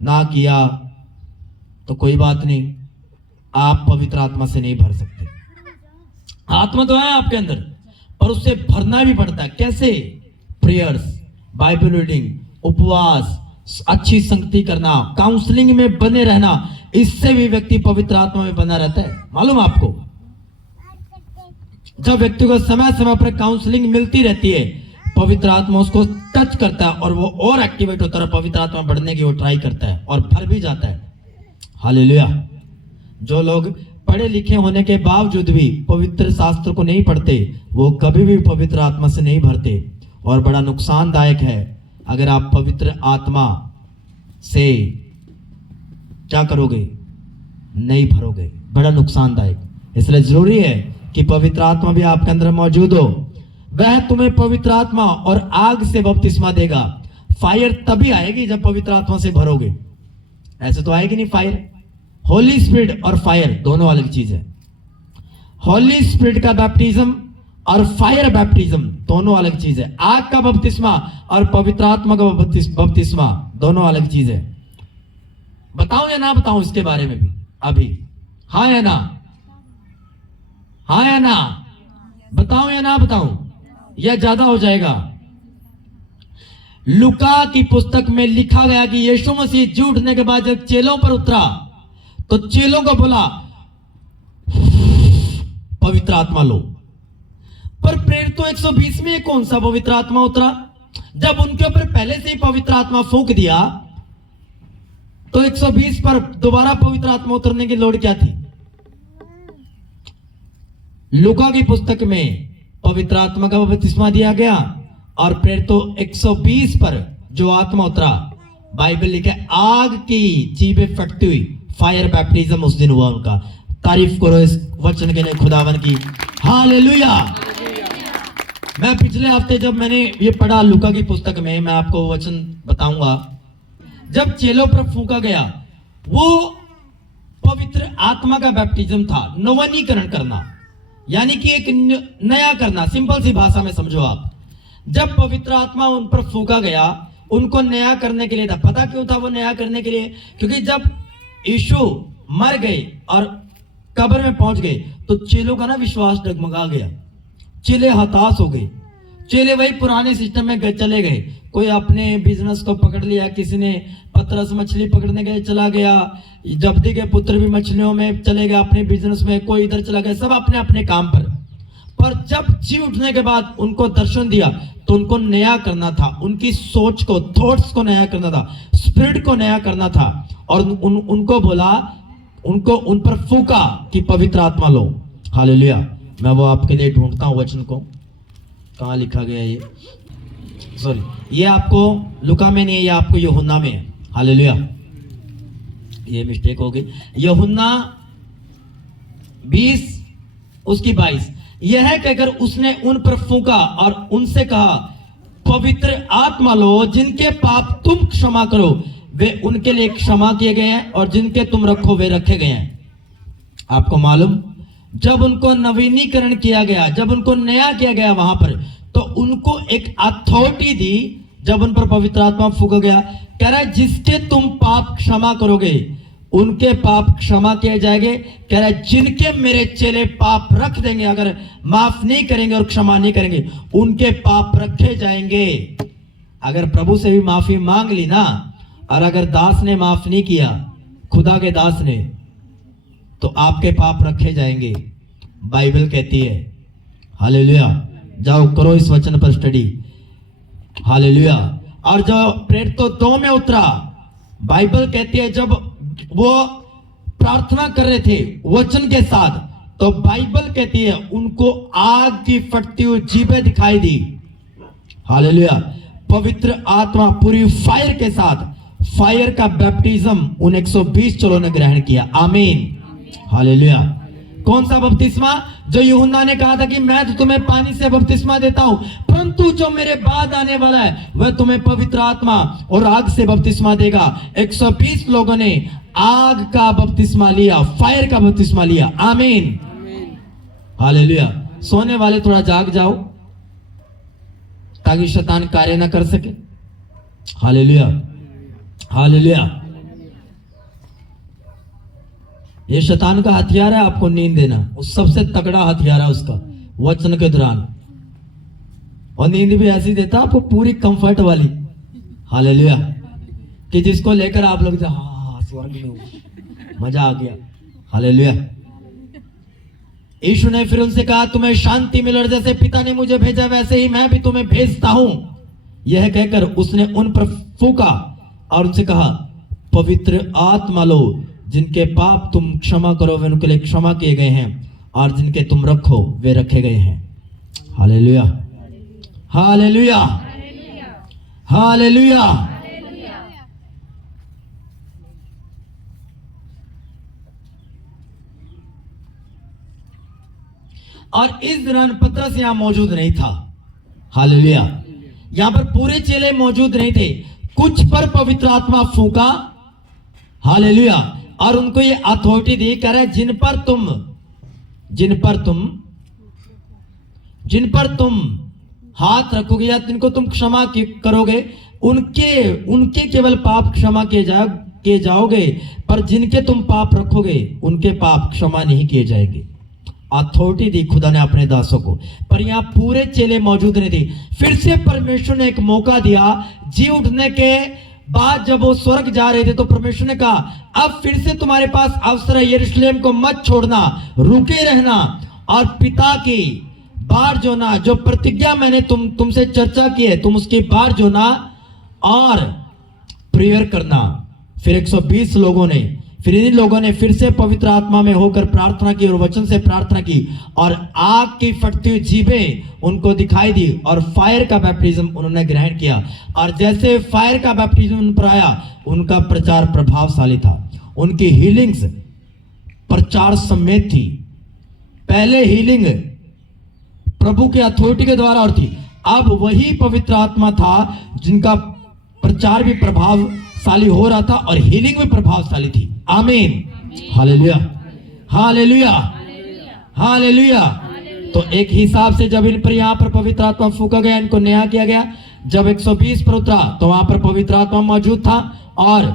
ना किया तो कोई बात नहीं, आप पवित्र आत्मा से नहीं भर सकते। आत्मा तो है आपके अंदर, पर उससे भरना भी पड़ता है। कैसे? प्रेयर्स, बाइबल रीडिंग, उपवास, अच्छी संगति करना, काउंसलिंग में बने रहना, इससे भी व्यक्ति पवित्र आत्मा में बना रहता है। मालूम आपको, जब व्यक्ति को समय समय पर काउंसलिंग मिलती रहती है, पवित्र आत्मा उसको टच करता है और वो और एक्टिवेट होता है, पवित्र आत्मा बढ़ने की वो ट्राई करता है और भर भी जाता है। हालेलुया। जो लोग पढ़े लिखे होने के बावजूद भी पवित्र शास्त्र को नहीं पढ़ते, वो कभी भी पवित्र आत्मा से नहीं भरते, और बड़ा नुकसानदायक है अगर आप पवित्र आत्मा से क्या करोगे? नहीं भरोगे, बड़ा नुकसानदायक। इसलिए जरूरी है कि पवित्र आत्मा भी आपके अंदर मौजूद हो। वह तुम्हें पवित्र आत्मा और आग से बपतिस्मा देगा। फायर तभी आएगी जब पवित्र आत्मा से भरोगे, ऐसे तो आएगी नहीं फायर। होली स्पिरिट और फायर दोनों अलग चीज है। होली स्पिरिट का बैप्टिज्म और फायर बैप्टिज्म दोनों अलग चीज है। आग का बपतिस्मा और पवित्र आत्मा का बपतिस्मा दोनों अलग चीज है। बताऊं या ना बताऊं इसके बारे में भी अभी? हाँ या ना? हाँ या ना? बताऊं या ना बताऊं? यह ज्यादा हो जाएगा। लूका की पुस्तक में लिखा गया कि यीशु मसीह जी उठने के बाद जब चेलों पर उतरा तो चेलों को बोला पवित्र आत्मा लो। पर प्रेरितों 120 में कौन सा पवित्र आत्मा उतरा? जब उनके ऊपर पहले से ही पवित्र आत्मा फूंक दिया तो 120 पर दोबारा पवित्र आत्मा उतरने की लोड़ क्या थी? लूका की पुस्तक में पवित्र आत्मा का बपतिस्मा दिया गया, और प्रेरितों 120 पर जो आत्मा उतरा, बाइबल लिखा आग की चीबे फटती हुई, फायर बैप्टिज्म उस दिन हुआ उनका। तारीफ करो इस वचन के लिए खुदावन की। हालेलुया। मैं पिछले हफ्ते जब मैंने ये पढ़ा लूका की पुस्तक में, मैं आपको वचन बताऊंगा, जब चेलों पर फूंका गया वो पवित्र आत्मा का बैप्टिज्म था, नवीनीकरण करना, यानी कि एक नया करना। सिंपल सी भाषा में समझो आप, जब पवित्र आत्मा उन पर फूंका गया उनको नया करने के लिए था। पता क्यों था वो नया करने के लिए? क्योंकि जब यीशु मर गए और कब्र में पहुंच गए तो चेलों का ना विश्वास डगमगा गया, चेले हताश हो गए, चेले वही पुराने सिस्टम में चले गए। कोई अपने बिजनेस को पकड़ लिया, किसी ने पतरस मछली पकड़ने गए चला गया, जब्दी के पुत्र भी मछलियों में चले गए अपने बिजनेस में, कोई इधर चला गया, सब अपने अपने काम पर जब जी उठने के बाद उनको दर्शन दिया तो उनको नया करना था, उनकी सोच को, थॉट्स को नया करना था, स्पिरिट को नया करना था। और उनको बोला, उनको उन पर फूका कि पवित्र आत्मा लो। हालेलुया। मैं वो आपके लिए ढूंढता हूं वचन को, कहां लिखा गया ये, सॉरी, ये आपको लुका में नहीं है, ये आपको यूहन्ना में है। हालेलुया, ये मिस्टेक हो गई। यूहन्ना 20 उसकी 22, यह है कि अगर उसने उन पर फूका और उनसे कहा पवित्र आत्मा लो, जिनके पाप तुम क्षमा करो वे उनके लिए क्षमा किए गए हैं, और जिनके तुम रखो वे रखे गए हैं। आपको मालूम, जब उनको नवीनीकरण किया गया, जब उनको नया किया गया वहां पर, तो उनको एक अथॉरिटी दी। जब उन पर पवित्र आत्मा फूका गया, कह रहा है जिसके तुम पाप क्षमा करोगे उनके पाप क्षमा किए जाएंगे। कह रहा है जिनके मेरे चेले पाप रख देंगे, अगर माफ नहीं करेंगे और क्षमा नहीं करेंगे, उनके पाप रखे जाएंगे। अगर प्रभु से भी माफी मांग ली ना, और अगर दास ने माफ नहीं किया, खुदा के दास ने, तो आपके पाप रखे जाएंगे, बाइबल कहती है। हालेलुया। जाओ करो इस वचन पर स्टडी। हालेलुया। और जो प्रेरित तो 2 में उतरा, बाइबल कहती है जब वो प्रार्थना कर रहे थे वचन के साथ, तो बाइबल कहती है उनको आग की फटती हुई जीभें दिखाई दी। हालेलुया। पवित्र आत्मा पूरी फायर के साथ, फायर का बैप्टिज्म उन 120 चेलों ने ग्रहण किया। आमीन। हालेलुया। कौन सा बपतिस्मा? जो यूहन्ना ने कहा था कि मैं तो तुम्हें पानी से बपतिस्मा देता हूं, परंतु जो मेरे बाद आने वाला है वह तुम्हें पवित्र आत्मा और आग से बपतिस्मा देगा। 120 लोगों ने आग का बपतिस्मा लिया, फायर का बपतिस्मा लिया। आमीन। हालेलुया। सोने वाले थोड़ा जाग जाओ ताकि शैतान कार्य ना कर सके। हालेलुया। हालेलुया। ये शैतान का हथियार है आपको नींद देना, वो सबसे तगड़ा हथियार है उसका, वचन के दौरान। और नींद भी ऐसी देता आपको, पूरी कंफर्ट वाली। हालेलुया। कि जिसको लेकर आप लोग हाँ स्वर्ग में हो, मजा आ गया। हालेलुया। यीशु ने फिर उनसे कहा तुम्हें शांति मिले, और जैसे पिता ने मुझे भेजा वैसे ही मैं भी तुम्हें भेजता हूं। यह कहकर उसने उन पर फूका और उनसे कहा पवित्र आत्मा लो, जिनके पाप तुम क्षमा करो वे उनके लिए क्षमा किए गए हैं, और जिनके तुम रखो वे रखे गए हैं। हालेलुया। हालेलुया। हालेलुया। और इस दौरान पतरस यहां मौजूद नहीं था। हालेलुया। यहां पर पूरे चेले मौजूद नहीं थे, कुछ पर पवित्र आत्मा फूका। हालेलुया। और उनको ये अथॉरिटी दी, कह रहा है जिन पर तुम हाथ रखोगे या जिनको तुम क्षमा करोगे उनके केवल पाप क्षमा किए जाओगे, पर जिनके तुम पाप रखोगे उनके पाप क्षमा नहीं किए जाएंगे। अथॉरिटी दी खुदा ने अपने दासों को, पर यहां पूरे चेले मौजूद नहीं थे। फिर से परमेश्वर ने एक मौका दिया। जी उठने के बाद जब वो स्वर्ग जा रहे थे तो परमेश्वर ने कहा अब फिर से तुम्हारे पास अवसर है, यरूशलेम को मत छोड़ना, रुके रहना, और पिता की बार जोना, जो प्रतिज्ञा मैंने तुमसे चर्चा की है, तुम उसकी बार जोना और प्रेयर करना। फिर 120 लोगों ने, फिर इन लोगों ने फिर से पवित्र आत्मा में होकर प्रार्थना की और वचन से प्रार्थना की, और आग की फटती हुई जीभें उनको दिखाई दी, और फायर का बैप्टिज्म उन्होंने ग्रहण किया। और जैसे फायर का बैप्टिज्म उन पर आया, उनका प्रचार प्रभावशाली था, उनकी हीलिंग्स प्रचार समेत थी। पहले हीलिंग प्रभु के अथॉरिटी के द्वारा और थी, अब वही पवित्र आत्मा था जिनका प्रचार भी प्रभावशाली हो रहा था और हीलिंग भी प्रभावशाली थी। आमीन। हालेलुया। हालेलुया। हालेलुया। तो एक हिसाब से जब इन पर यहाँ पर पवित्र आत्मा फूका गया, इनको नया किया गया, जब 120 पर उतरा तो वहां पर पवित्र आत्मा मौजूद था, और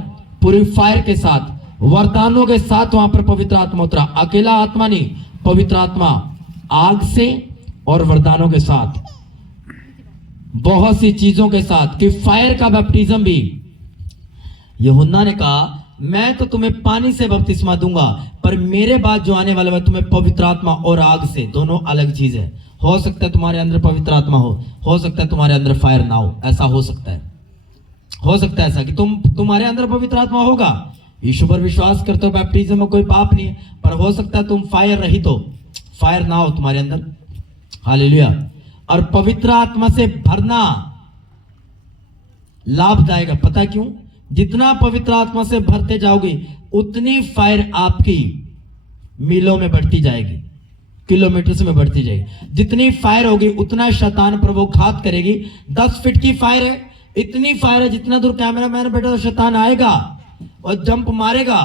पूरी फायर के साथ, वरदानों के साथ वहां पर पवित्र आत्मा उतरा। अकेला आत्मा नहीं, पवित्र आत्मा आग से और वरदानों के साथ। बहुत सी चीजों के साथ कि फायर का बैप्टिज्म भी। यूहन्ना ने कहा मैं तो तुम्हें पानी से बपतिस्मा दूंगा, पर मेरे बाद जो आने वाला है तुम्हें पवित्र आत्मा और आग से। दोनों अलग चीज है। हो सकता है तुम्हारे अंदर पवित्र आत्मा हो सकता है तुम्हारे अंदर फायर ना हो। ऐसा हो सकता है ऐसा कि तुम्हारे अंदर पवित्र आत्मा होगा, यीशु पर विश्वास करते हो, बैप्टिज्म में कोई पाप नहीं है, पर हो सकता है तुम फायर रहित हो, फायर ना हो तुम्हारे अंदर। हालेलुया। और पवित्र आत्मा से भरना लाभदायक है। पता क्यों? जितना पवित्र आत्मा से भरते जाओगे उतनी फायर आपकी मीलों में बढ़ती जाएगी, किलोमीटर्स में बढ़ती जाएगी। जितनी फायर होगी उतना शैतान पर वो घात करेगी। 10 फीट की फायर है, इतनी फायर है जितना दूर कैमरा मैन बैठा तो शैतान आएगा और जंप मारेगा,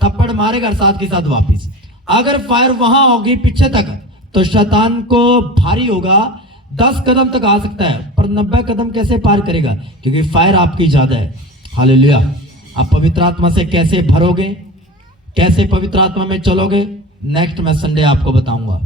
थप्पड़ मारेगा साथ के साथ वापिस। अगर फायर वहां होगी पीछे तक तो शैतान को भारी होगा, 10 कदम तक आ सकता है, पर 90 कदम कैसे पार करेगा? क्योंकि फायर आपकी ज्यादा है। हालेलुया। आप पवित्र आत्मा से कैसे भरोगे, कैसे पवित्र आत्मा में चलोगे, नेक्स्ट मैं संडे आपको बताऊंगा।